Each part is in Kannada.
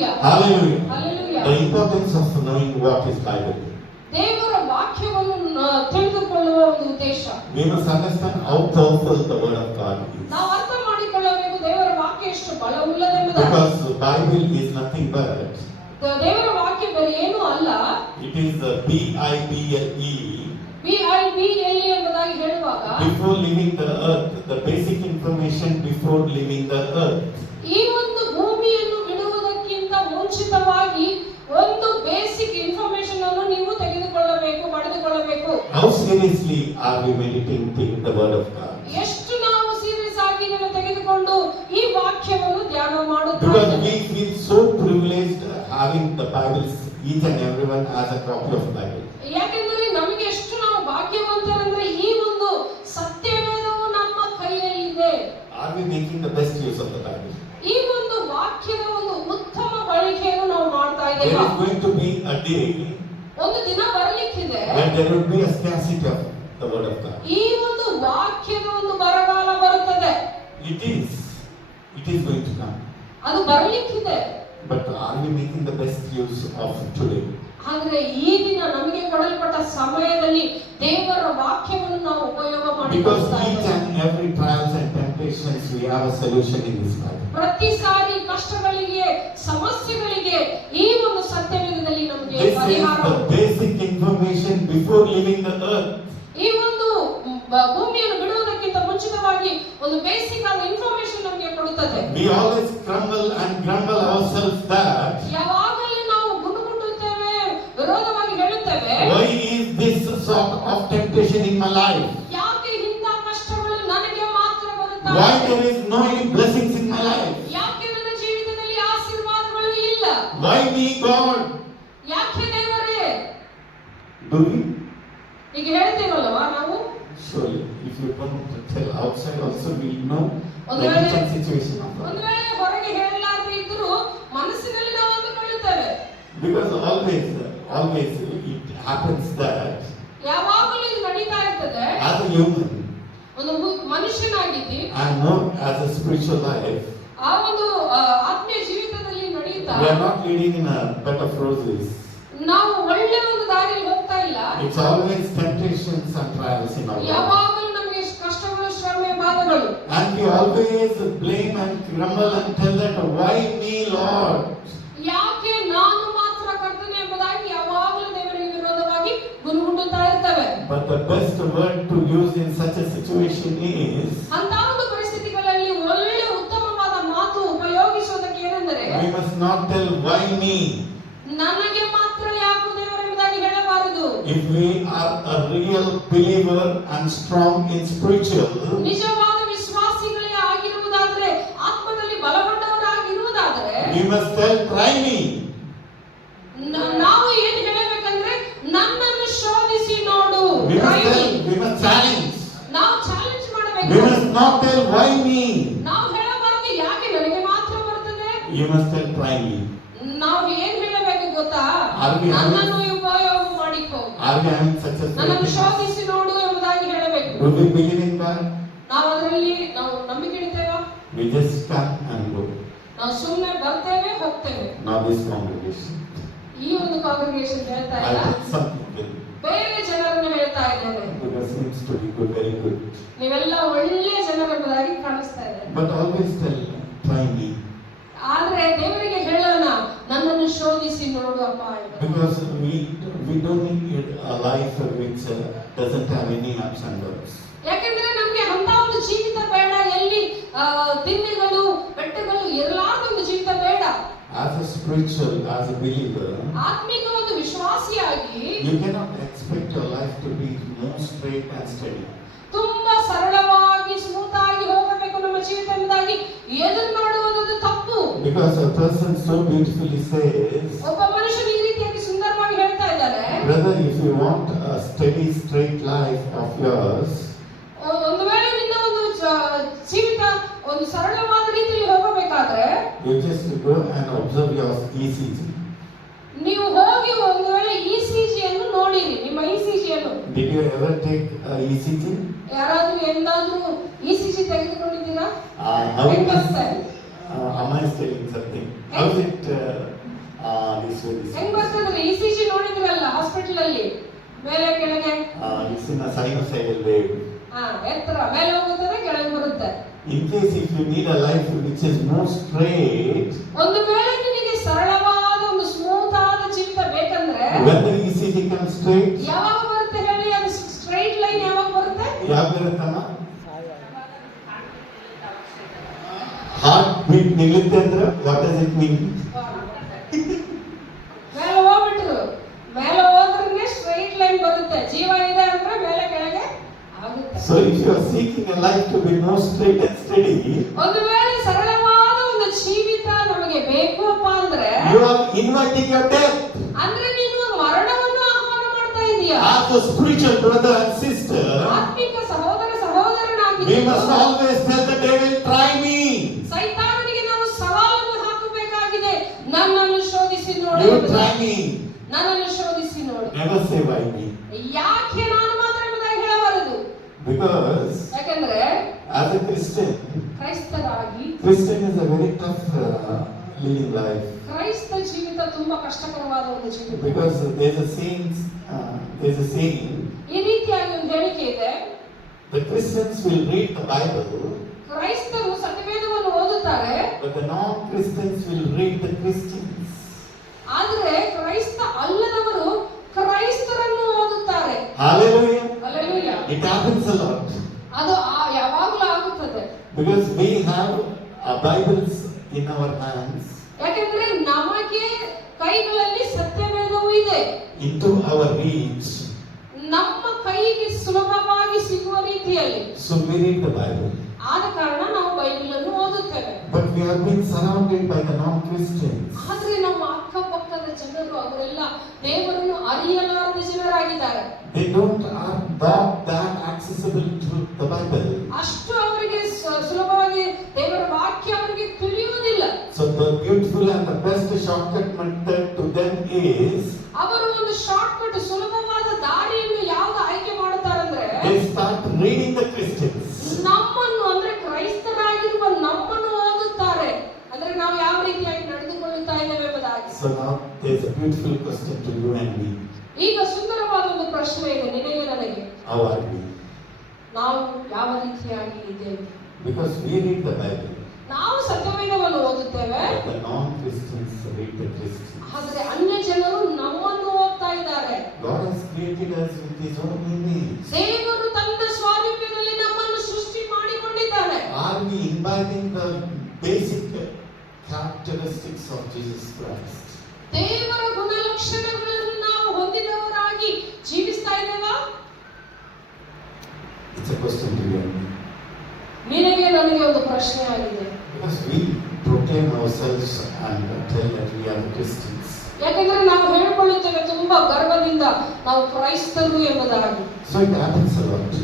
Hallelujah. Hallelujah. The importance of knowing what is Bible. ದೇವರ ವಾಕ್ಯವನ್ನು ತಿಳಿದುಕೊಳ್ಳುವ ಒಂದು ಉದ್ದೇಶ. We must understand how powerful the word of God is. ನಾವು ಅರ್ಥ ಮಾಡಿಕೊಳ್ಳಬೇಕು ದೇವರ ವಾಕ್ಯ ಎಷ್ಟು ಬಲವುಳ್ಳದೆಂಬುದನ್ನು. Because the Bible is nothing but ದೇವರ ವಾಕ್ಯ ಬೇರೆ ಏನೂ ಅಲ್ಲ. it is the Bible. BIBLE ಎಂಬುದಾಗಿ ಹೇಳುವಾಗ before leaving the earth, the basic information before leaving the earth. ಈ ಒಂದು ಭೂಮಿಯನ್ನು ಬಿಡುವುದಕ್ಕಿಂತ ಮುಂಚಿತವಾಗಿ ಒಂದು ಬೇಸಿಕ್ ಇನ್ಫಾರ್ಮೇಶನ್ ಅನ್ನು ನೀವು ತೆಗೆದುಕೊಳ್ಳಬೇಕು, ಪಡೆದುಕೊಳ್ಳಬೇಕು. How seriously are we meditating the word of God? ಎಷ್ಟು ನಾವು ಸೀರಿಯಸ್ ಆಗಿ ಇದನ್ನು ತೆಗೆದುಕೊಂಡು ಈ ವಾಕ್ಯವನ್ನು ಧ್ಯಾನ Because ಮಾಡುತ್ತೇವೆ. we feel so privileged having the Bibles, each and everyone has a copy of Bible. ಯಾಕೆಂದರೆ ನಮಗೆ ಎಷ್ಟು ನಾವು ಭಾಗ್ಯವಂತರಂದ್ರೆ ಈ ಒಂದು ಸತ್ಯವೇದವು ನಮ್ಮ ಕೈಯಲ್ಲಿದೆ. Are we making the best use of the Bible? ಈ ಒಂದು ವಾಕ್ಯದ ಒಂದು ಉತ್ತಮ ಬಳಕೆಯನ್ನು ನಾವು ಮಾಡ್ತಾ There ಇದ್ದೇವೆ. is going to be a day ಒಂದು ದಿನ ಬರಲಿಕ್ಕಿದೆ when there will be a scarcity of the word of God. ಈ ಒಂದು ವಾಕ್ಯದ ಒಂದು ಬರಗಾಲ ಬರುತ್ತದೆ. It is going to come. ಅದು ಬರಲಿಕ್ಕಿದೆ. But are we making the best use of today? ಆದ್ರೆ ಈ ದಿನ ನಮಗೆ ಕೊಡಲ್ಪಟ್ಟ ಸಮಯದಲ್ಲಿ ದೇವರ ವಾಕ್ಯವನ್ನು ನಾವು ಉಪಯೋಗ Because ಮಾಡಿಕೊಳ್ಳುತ್ತಾ each ಇದ್ದೇವೆ. and every trials and temptations, we have a solution in this Bible. ಪ್ರತಿ ಸಾರಿ ಕಷ್ಟಗಳಿಗೆ, ಸಮಸ್ಯೆಗಳಿಗೆ ಈ ಒಂದು ಸತ್ಯವೇದದಲ್ಲಿ ನಮಗೆ This is ಪರಿಹಾರ the ಉಂಟು. basic information before leaving the earth. ಈ ಒಂದು ಭೂಮಿಯನ್ನು ಬಿಡುವುದಕ್ಕಿಂತ ಮುಂಚಿತವಾಗಿ ಒಂದು ಬೇಸಿಕ್ ಆದ ಇನ್ಫಾರ್ಮೇಶನ್ ನಮಗೆ ಕೊಡುತ್ತದೆ. We always grumble ourselves that ಯಾವಾಗಲೂ ನಾವು ಗುಣಗುಟ್ಟುತ್ತೇವೆ, ವಿರೋಧವಾಗಿ ಹೇಳುತ್ತೇವೆ. why is this sort of temptation in my life? ಯಾಕೆ ಇಂಥ ಕಷ್ಟಗಳು ನನಗೆ ಮಾತ್ರ ಬರುತ್ತವೆ? Why there is no any blessings in my life? ಯಾಕೆ ನನ್ನ ಜೀವಿತದಲ್ಲಿ ಆಶೀರ್ವಾದಗಳು ಇಲ್ಲ? Why me, God? ಯಾಕೆ ದೇವರೇ? Do we? ಈಗ ಹೇಳ್ತೇವಲ್ವಾ ನಾವು? Surely, if you come to tell outside also, we know the ಒಂದು ವೇಳೆ different situation of life. ಒಂದು ವೇಳೆ ಹೊರಗೆ ಹೇಳಲಾರದೆ ಇದ್ದರೂ ಮನಸ್ಸಿನಲ್ಲಿ ನಾವು ಅಂದುಕೊಳ್ಳುತ್ತೇವೆ. Because always it happens that ಯಾವಾಗಲೂ ಇದು ನಡೀತಾ ಇರ್ತದೆ. as a human, ಒಂದು ಮನುಷ್ಯನಾಗಿದ್ದಿ and more as a spiritual life, ಆ ಒಂದು ಆತ್ಮೀಯ ಜೀವಿತದಲ್ಲಿ ನಡೆಯುತ್ತಾ we are not leading in a bed of roses. ನಾವು ಒಳ್ಳೆ ಒಂದು ದಾರಿಯಲ್ಲಿ ಹೋಗ್ತಾ ಇಲ್ಲ. It's always temptations and trials in our life. ಯಾವಾಗಲೂ ನಮಗೆ ಕಷ್ಟಗಳು, ಶ್ರಮೆ, ಬಾಧೆಗಳು. And we always blame and grumble and tell that, why me, Lord? ಯಾಕೆ ನಾನು ಮಾತ್ರ ಕರ್ತನೆ ಎಂಬುದಾಗಿ ಯಾವಾಗಲೂ ದೇವರಿಗೆ ವಿರೋಧವಾಗಿ ಗುಣಗುಟ್ಟುತ್ತಾ ಇರ್ತವೆ. But the best word to use in such a situation is, ಅಂತ ಒಂದು ಪರಿಸ್ಥಿತಿಗಳಲ್ಲಿ ಒಳ್ಳೆ ಉತ್ತಮವಾದ ಮಾತು ಉಪಯೋಗಿಸುವುದಕ್ಕೆ ಏನೆಂದರೆ, we must not tell why me. ನನಗೆ ಮಾತ್ರ ಯಾಕೆ ದೇವರು ಎಂಬುದಾಗಿ ಹೇಳಬಾರದು. If we are a real believer and strong in spiritual, ನಿಜವಾದ ವಿಶ್ವಾಸಿಗಳೇ ಆಗಿರುವುದಾದರೆ, ಆತ್ಮದಲ್ಲಿ ಬಲಗೊಂಡವರಾಗಿರುವುದಾದರೆ, we must tell try me. ನಾವು ಏನು ಹೇಳಬೇಕಂದ್ರೆ ನನ್ನನ್ನು ಶೋಧಿಸಿ ನೋಡು. We must challenge. ನಾವು ಚಾಲೆಂಜ್ ಮಾಡಬೇಕು. We must not tell why me. ನಾವು ಹೇಳಬಾರದು ಯಾಕೆ ನನಗೆ ಮಾತ್ರ ಬರ್ತದೆ. You must tell try me. ನಾವು ಏನು ಹೇಳಬೇಕು ಗೊತ್ತಾ? Are we ನನ್ನನ್ನು ಉಪಯೋಗ ಮಾಡಿಕೋ. Are we having such a ನನ್ನನ್ನು spirit? ಶೋಧಿಸಿ ನೋಡು ಎಂಬುದಾಗಿ ಹೇಳಬೇಕು. Do we believe in that? ನಾವು ಅದರಲ್ಲಿ ನಾವು ನಂಬಿಕೆ ಇಡ್ತೇವಾ? We just come and go. ನಾವು ಸುಮ್ಮನೆ ಬರ್ತೇವೆ, ಹೋಗ್ತೇವೆ. Now this congregation, ಈ ಒಂದು ಕಾಂಗ್ರಿಗೇಷನ್ ಹೇಳ್ತಾ I ಇಲ್ಲ, think some people, ಬೇರೆ ಜನರನ್ನು ಹೇಳ್ತಾ ಇದ್ದೇನೆ. because seems to be good, very good. ನೀವೆಲ್ಲ ಒಳ್ಳೆ ಜನರೆಂಬುದಾಗಿ ಕಾಣಿಸ್ತಾ ಇದೆ. But always tell try me. ಆದ್ರೆ ದೇವರಿಗೆ ಹೇಳೋಣ, ನನ್ನನ್ನು ಶೋಧಿಸಿ ನೋಡು ಅಪ್ಪ ಎಂದು. Because we don't need a life which doesn't have any ups and downs. ಯಾಕಂದ್ರೆ ನಮ್ಗೆ ಅಂತ ಒಂದು ಜೀವಿತ ಬೇಡ, ಎಲ್ಲಿ ದಿಣ್ಣೆಗಳು, ಬೆಟ್ಟಗಳು ಇರಲಾರದ ಒಂದು ಜೀವಿತ ಬೇಡ. As a spiritual, as a believer, ಆತ್ಮಿಕ ಒಂದು ವಿಶ್ವಾಸಿಯಾಗಿ you cannot expect your life to be more straight and steady. ತುಂಬಾ ಸರಳವಾಗಿ, ಸ್ಮೂತ್ ಆಗಿ ಹೋಗಬೇಕು ನಮ್ಮ ಜೀವಿತ ಎಂಬುದಾಗಿ ಎದುರು ನೋಡುವುದು ತಪ್ಪು. Because a person so beautifully says, ಒಬ್ಬ ಮನುಷ್ಯನು ಈ ರೀತಿಯಾಗಿ ಸುಂದರವಾಗಿ ಹೇಳ್ತಾ ಇದ್ದಾರೆ, brother, if you want a steady, straight life of yours, ಒಂದು ವೇಳೆ ನಿನ್ನ ಒಂದು ಜೀವಿತ ಒಂದು ಸರಳವಾದ ರೀತಿಯಲ್ಲಿ ಹೋಗಬೇಕಾದ್ರೆ, you just go and observe your ECG. ನೀವು ಹೋಗಿ ಒಂದು ವೇಳೆ ECG ಅನ್ನು ನೋಡಿರಿ, ನಿಮ್ಮ ECG ಅನ್ನು. Did you ever take ECG? ಯಾರಾದ್ರೂ ಎಂದಾದ್ರೂ ECG ತೆಗೆದುಕೊಂಡಿದ್ದೀರಾ? How Amma is telling something. How's it? This way. ಹೆಂಗ್ ಬರ್ತದ್ರೆ ECG ನೋಡಿದ್ರಲ್ಲ ಹಾಸ್ಪಿಟಲ್ ಅಲ್ಲಿ ಮೇಲೆ ಕೆಳಗೆ It's in a sinusoidal wave. ಎತ್ತರ ಮೇಲೆ ಹೋಗುತ್ತದೆ ಕೆಳಗೆ ಬರುತ್ತೆ. In case if you need a life which is more straight, ಒಂದು ವೇಳೆ ನಿನಗೆ ಸರಳವಾದ ಒಂದು ಸ್ಮೂತ್ ಆದ ಜೀವಿತ ಬೇಕಂದ್ರೆ when the ECG comes straight, ಯಾವಾಗ ಬರುತ್ತೆ ಹೇಳಿ? ಅದು ಸ್ಟ್ರೈಟ್ ಲೈನ್ ಯಾವಾಗ ಬರುತ್ತೆ? ಯಾವಾಗ ಬರುತ್ತಮ್ಮ? ಹಾರ್ಟ್ ಬೀಟ್ ನಿಲ್ಲುತ್ತೆ ಅಂದ್ರೆ ವಾಟ್ ಡಸ್ ಇಟ್ ಮೀನ್? ಮೇಲೆ ಹೋಗ್ಬಿಟ್ರು, ಮೇಲೆ ಹೋದ್ರೆ ಸ್ಟ್ರೈಟ್ ಲೈನ್ ಬರುತ್ತೆ. ಜೀವ ಇದೆ ಅಂದ್ರೆ ಮೇಲೆ ಕೆಳಗೆ ಆಗುತ್ತೆ. So if you are seeking a life to be more straight and steady, ಒಂದು ವೇಳೆ ಸರಳವಾದ ಒಂದು ಜೀವಿತ ನಮಗೆ ಬೇಕು ಅಪ್ಪ ಅಂದ್ರೆ you are inviting your death. ಅಂದ್ರೆ ನೀನು ಮರಣವನ್ನು ಆಹ್ವಾನ ಮಾಡ್ತಾ ಇದೀಯ. As a spiritual brother and sister, ಆತ್ಮಿಕ ಸಹೋದರ we ಸಹೋದರನಾಗಿ must always tell the devil, try me. ಸೈತಾನನಿಗೆ ನಾವು ಸವಾಲನ್ನು ಹಾಕಬೇಕಾಗಿದೆ. ನನ್ನನ್ನು ಶೋಧಿಸಿ ನೋಡು, You try me. ನನ್ನನ್ನು ಶೋಧಿಸಿ ನೋಡು. Never say why me. ಯಾಕೆ ನಾನು ಮಾತ್ರ ಎಂಬುದಾಗಿ ಹೇಳಬಾರದು. Because ಯಾಕಂದ್ರೆ as a Christian, ಕ್ರೈಸ್ತರಾಗಿ Christian is a very tough living life. ಕ್ರೈಸ್ತ ಜೀವಿತ ತುಂಬಾ ಕಷ್ಟಕರವಾದ ಒಂದು ಜೀವಿತ. Because there's a saying, ಈ ರೀತಿಯಾಗಿ ಒಂದು ಹೇಳಿಕೆ ಇದೆ. the Christians will read the Bible, ಕ್ರೈಸ್ತರು ಸತ್ಯವೇದವನ್ನು ಓದುತ್ತಾರೆ, but the non-Christians will read the Christians. ಆದರೆ ಕ್ರೈಸ್ತ ಅಲ್ಲದವರು ಕ್ರೈಸ್ತರನ್ನು ಓದುತ್ತಾರೆ. Hallelujah. Hallelujah. It happens a lot. ಅದು ಯಾವಾಗಲೂ ಆಗುತ್ತದೆ. Because we have Bibles in our hands, ಯಾಕಂದ್ರೆ ನಮಗೆ ಕೈಗಳಲ್ಲಿ ಸತ್ಯವೇದವೂ ಇದೆ. into our reach. ನಮ್ಮ ಕೈಗೆ ಸುಲಭವಾಗಿ ಸಿಗುವ ರೀತಿಯಲ್ಲಿ. So we read the Bible. ಆದ ಕಾರಣ ನಾವು ಬೈಬಲ್ ಅನ್ನು ಓದುತ್ತೇವೆ. But we are being surrounded by the non-Christians. ಆದ್ರೆ ನಮ್ಮ ಅಕ್ಕಪಕ್ಕದ ಜನರು ಅವರೆಲ್ಲ ದೇವರನ್ನು ಅರಿಯಲಾರದ ಜನರಾಗಿದ್ದಾರೆ. They don't are not that accessible to the Bible. ಅಷ್ಟು ಅವರಿಗೆ ಸುಲಭವಾಗಿ ದೇವರ ವಾಕ್ಯ ಅವರಿಗೆ ತಿಳಿಯುವುದಿಲ್ಲ. So the beautiful and the best shortcut method to them is, ಅವರು ಒಂದು ಶಾರ್ಟ್ಕಟ್ ಸುಲಭವಾದ ದಾರಿಯನ್ನು ಯಾವುದು ಆಯ್ಕೆ ಮಾಡುತ್ತಾರಂದ್ರೆ they start reading the Christians. ನಮ್ಮನ್ನು ಅಂದ್ರೆ ಕ್ರೈಸ್ತರಾಗಿರುವ ನಮ್ಮನ್ನು ಓದುತ್ತಾರೆ. ಅಂದ್ರೆ ನಾವು ಯಾವ ರೀತಿಯಾಗಿ ನಡೆದುಕೊಳ್ಳುತ್ತಾ ಇದ್ದೇವೆ ಎಂಬುದಾಗಿ. So now there's a beautiful question to you and me. ಈಗ ಸುಂದರವಾದ ಒಂದು ಪ್ರಶ್ನೆ ಇದೆ ನಿನಗೆ ನನಗೆ. How are we? ನಾವು ಯಾವ ರೀತಿಯಾಗಿ ಇದ್ದೇವೆ? Because we read the Bible, ನಾವು ಸತ್ಯವೇದವನ್ನು ಓದುತ್ತೇವೆ, but the non-Christians read the Christians. ಆದರೆ ಅನ್ಯ ಜನರು ನಮ್ಮನ್ನು ಓದ್ತಾ ಇದ್ದಾರೆ. God has created us with His own image. ದೇವರು ತನ್ನ ಸ್ವಾರೂಪ್ಯದಲ್ಲಿ ನಮ್ಮನ್ನು ಸೃಷ್ಟಿ ಮಾಡಿಕೊಂಡಿದ್ದಾನೆ. Are we imbibing the basic characteristics of Jesus Christ? ದೇವರ ಗುಣಲಕ್ಷಣಗಳನ್ನು ನಾವು ಹೊಂದಿದವರಾಗಿ ಜೀವಿಸ್ತಾ ಇದ್ದೇವಾ? It's a question to you and me. ನಿನಗೆ ನನಗೆ ಒಂದು ಪ್ರಶ್ನೆ ಆಗಿದೆ. Because we proclaim ourselves and tell that we are Christians. ಯಾಕಂದ್ರೆ ನಾವು ಹೇಳಿಕೊಳ್ಳುತ್ತೇವೆ ತುಂಬಾ ಗರ್ವದಿಂದ ನಾವು ಕ್ರೈಸ್ತರು ಎಂಬುದಾಗಿ. So it happens a lot.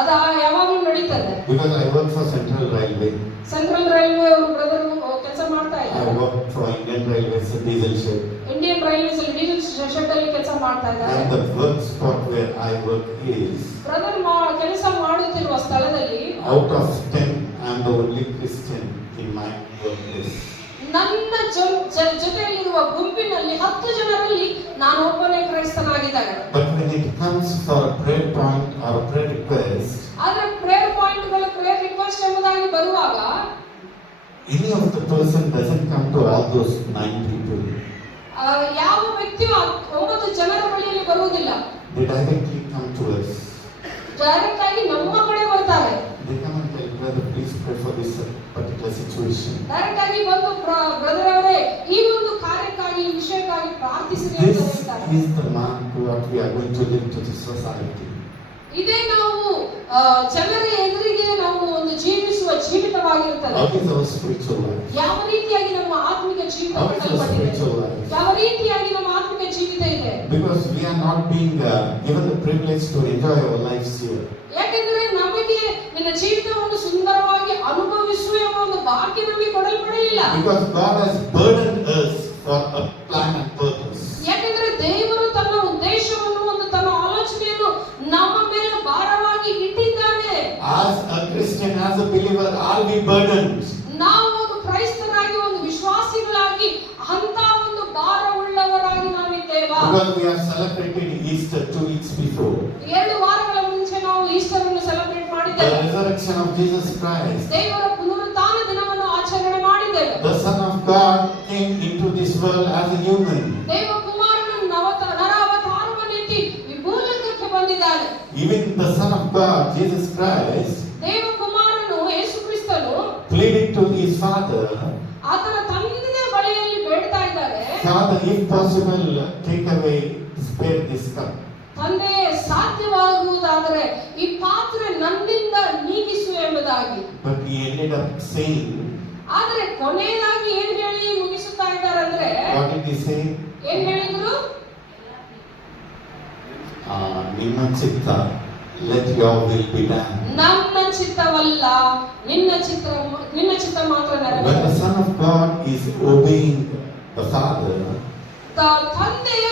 ಅದ ಯಾವಾಗಲೂ ನಡೀತದೆ. Because I work for Central Railway. Central railway ಅವರು ಬ್ರದರ್ ಕೆಲಸ ಮಾಡ್ತಾ I ಇದ್ದಾರೆ. work for Indian Railways diesel shed. Indian railways ಅಲ್ಲಿ ಡೀಸೆಲ್ ಶೆಡ್ ಅಲ್ಲಿ ಕೆಲಸ ಮಾಡ್ತಾ ಇದ್ದಾರೆ. And the work spot where I work is, brother ಕೆಲಸ ಮಾಡುತ್ತಿರುವ ಸ್ಥಳದಲ್ಲಿ out of 10, I am the only Christian in my workplace. ನನ್ನ ಜೊತೆಯಲ್ಲಿರುವ ಗುಂಪಿನಲ್ಲಿ 10 ಜನರಲ್ಲಿ ನಾನು ಒಬ್ಬನೇ ಕ್ರೈಸ್ತನಾಗಿದ್ದೇನೆ. But when it comes for a prayer point or a prayer request, ಆದ್ರೆ ಪ್ರೇಯರ್ ಪಾಯಿಂಟ್ಗಳು ಪ್ರೇಯರ್ ರಿಕ್ವೆಸ್ಟ್ ಎಂಬುದಾಗಿ ಬರುವಾಗ any of the person doesn't come to all those 9 people. ಯಾವ ವ್ಯಕ್ತಿಯು 9 ಜನರ ಬಳಿಯಲ್ಲಿ ಬರುವುದಿಲ್ಲ. They directly come to us. Direct ಆಗಿ ನಮ್ಮ ಕಡೆ ಬರ್ತಾರೆ. They come and tell, brother, please pray for this particular situation. Direct ಆಗಿ ಬಂದು ಬ್ರದರ್ ಅವರೇ ಈ ಒಂದು ಕಾರ್ಯಕ್ಕಾಗಿ ಈ ವಿಷಯಕ್ಕಾಗಿ ಪ್ರಾರ್ಥಿಸಿರಿ ಅಂತ This ಹೇಳ್ತಾರೆ. is the mark what we are going to live to the society. ಇದೇ ನಾವು ಜನರ ಎದುರಿಗೆ ನಾವು ಒಂದು ಜೀವಿಸುವ ಜೀವಿತವಾಗಿರುತ್ತದೆ. How is our spiritual life? ಯಾವ ರೀತಿಯಾಗಿ ನಮ್ಮ ಆತ್ಮಿಕ ಜೀವಿತ How is our ಕಟ್ಟಲ್ಪಟ್ಟಿದೆ? spiritual life? ಯಾವ ರೀತಿಯಾಗಿ ನಮ್ಮ ಆತ್ಮಿಕ ಜೀವಿತ ಇದೆ? Because we are not being given the privilege to enjoy our lives here. ಯಾಕೆಂದ್ರೆ ನಮಗೆ ನಿನ್ನ ಜೀವಿತವನ್ನು ಸುಂದರವಾಗಿ ಅನುಭವಿಸುವ ಎಂಬ ಒಂದು ಭಾಗ್ಯ ನಮಗೆ ಕೊಡಲ್ಪಡಲಿಲ್ಲ. Because God has burdened us for a plan and purpose. ಯಾಕೆಂದ್ರೆ ದೇವರು ತನ್ನ ಉದ್ದೇಶವನ್ನು ಒಂದು ತನ್ನ ಆಲೋಚನೆಯನ್ನು ನಮ್ಮ ಮೇಲೆ ಭಾರವಾಗಿ ಇಟ್ಟಿದ್ದಾನೆ. As a Christian, as a believer, are we burdened? ನಾವು ಒಂದು ಕ್ರೈಸ್ತ Because we have celebrated Easter 2 weeks before. 2 ವಾರಗಳ ಮುಂಚೆ ನಾವು ಈಸ್ಟರ್ ಅನ್ನು ಸೆಲೆಬ್ರೇಟ್ The ಮಾಡಿದ್ದೇವೆ. resurrection of Jesus Christ. ದೇವರ ಪುನರುತ್ಥಾನ ದಿನವನ್ನು ಆಚರಣೆ ಮಾಡಿದ್ದೇವೆ. The Son of God came into this world as a human. ದೇವ ಕುಮಾರನು ನರಾವತಾರವನ್ನೆತ್ತಿ ಈ ಭೂಲೋಕಕ್ಕೆ ಬಂದಿದ್ದಾನೆ. Even the Son of God, Jesus Christ, ದೇವ ಕುಮಾರನು ಯೇಸು ಕ್ರಿಸ್ತನು pleaded to his Father, ಆತನ ತಂದೆಯ ಬಳಿಯಲ್ಲಿ ಬೇಡ್ತಾ ಇದ್ದಾರೆ, Father, if possible, take away, spare this cup. ತಂದೆ ಸಾಧ್ಯವಾಗುವುದಾದರೆ ಈ ಪಾತ್ರೆ ನನ್ನಿಂದ ನೀಗಿಸು ಎಂಬುದಾಗಿ. But he ended up saying, ಆದರೆ ಕೊನೆಯದಾಗಿ ಏನ್ ಹೇಳಿ ಮುಗಿಸುತ್ತಾ ಇದ್ದಾರೆ ಅಂದ್ರೆ, what did he say? ಏನ್ ಹೇಳಿದ್ರು? ನಿಮ್ಮ ಚಿತ್ತ, let your will be done. ನನ್ನ ಚಿತ್ತವಲ್ಲ ನಿನ್ನ ಚಿತ್ತ ಮಾತ್ರ When ನೆರವೇರಲಿ. the Son of God is obeying the Father, ತಂದೆಯ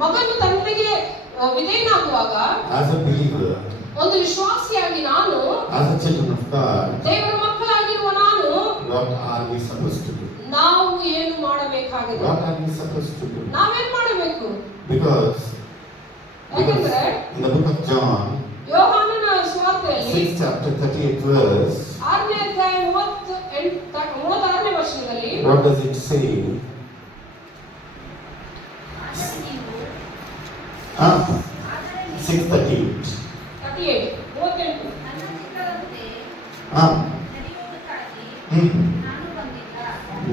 ಮಗನು ತಂದೆಗೆ ವಿಧೇಯನಾಗುವಾಗ, as a believer, ಒಂದು ವಿಶ್ವಾಸಿಯಾಗಿ ನಾನು, as a children of God, ದೇವರ ಮಕ್ಕಳಾಗಿರುವ ನಾನು, what are we supposed to do? ನಾವು ಏನು ಮಾಡಬೇಕಾಗಿದೆ? What are we supposed to do? ನಾವೇನ್ ಮಾಡಬೇಕು? Because ಯಾಕಂದ್ರೆ in the book of John, ಯೋಹಾನನ ಸುವಾರ್ತೆಯಲ್ಲಿ 6th chapter 38 verse, 6ನೇ ಅಧ್ಯಾಯ 36ನೇ ವಚನದಲ್ಲಿ what does it say? 6:38. 38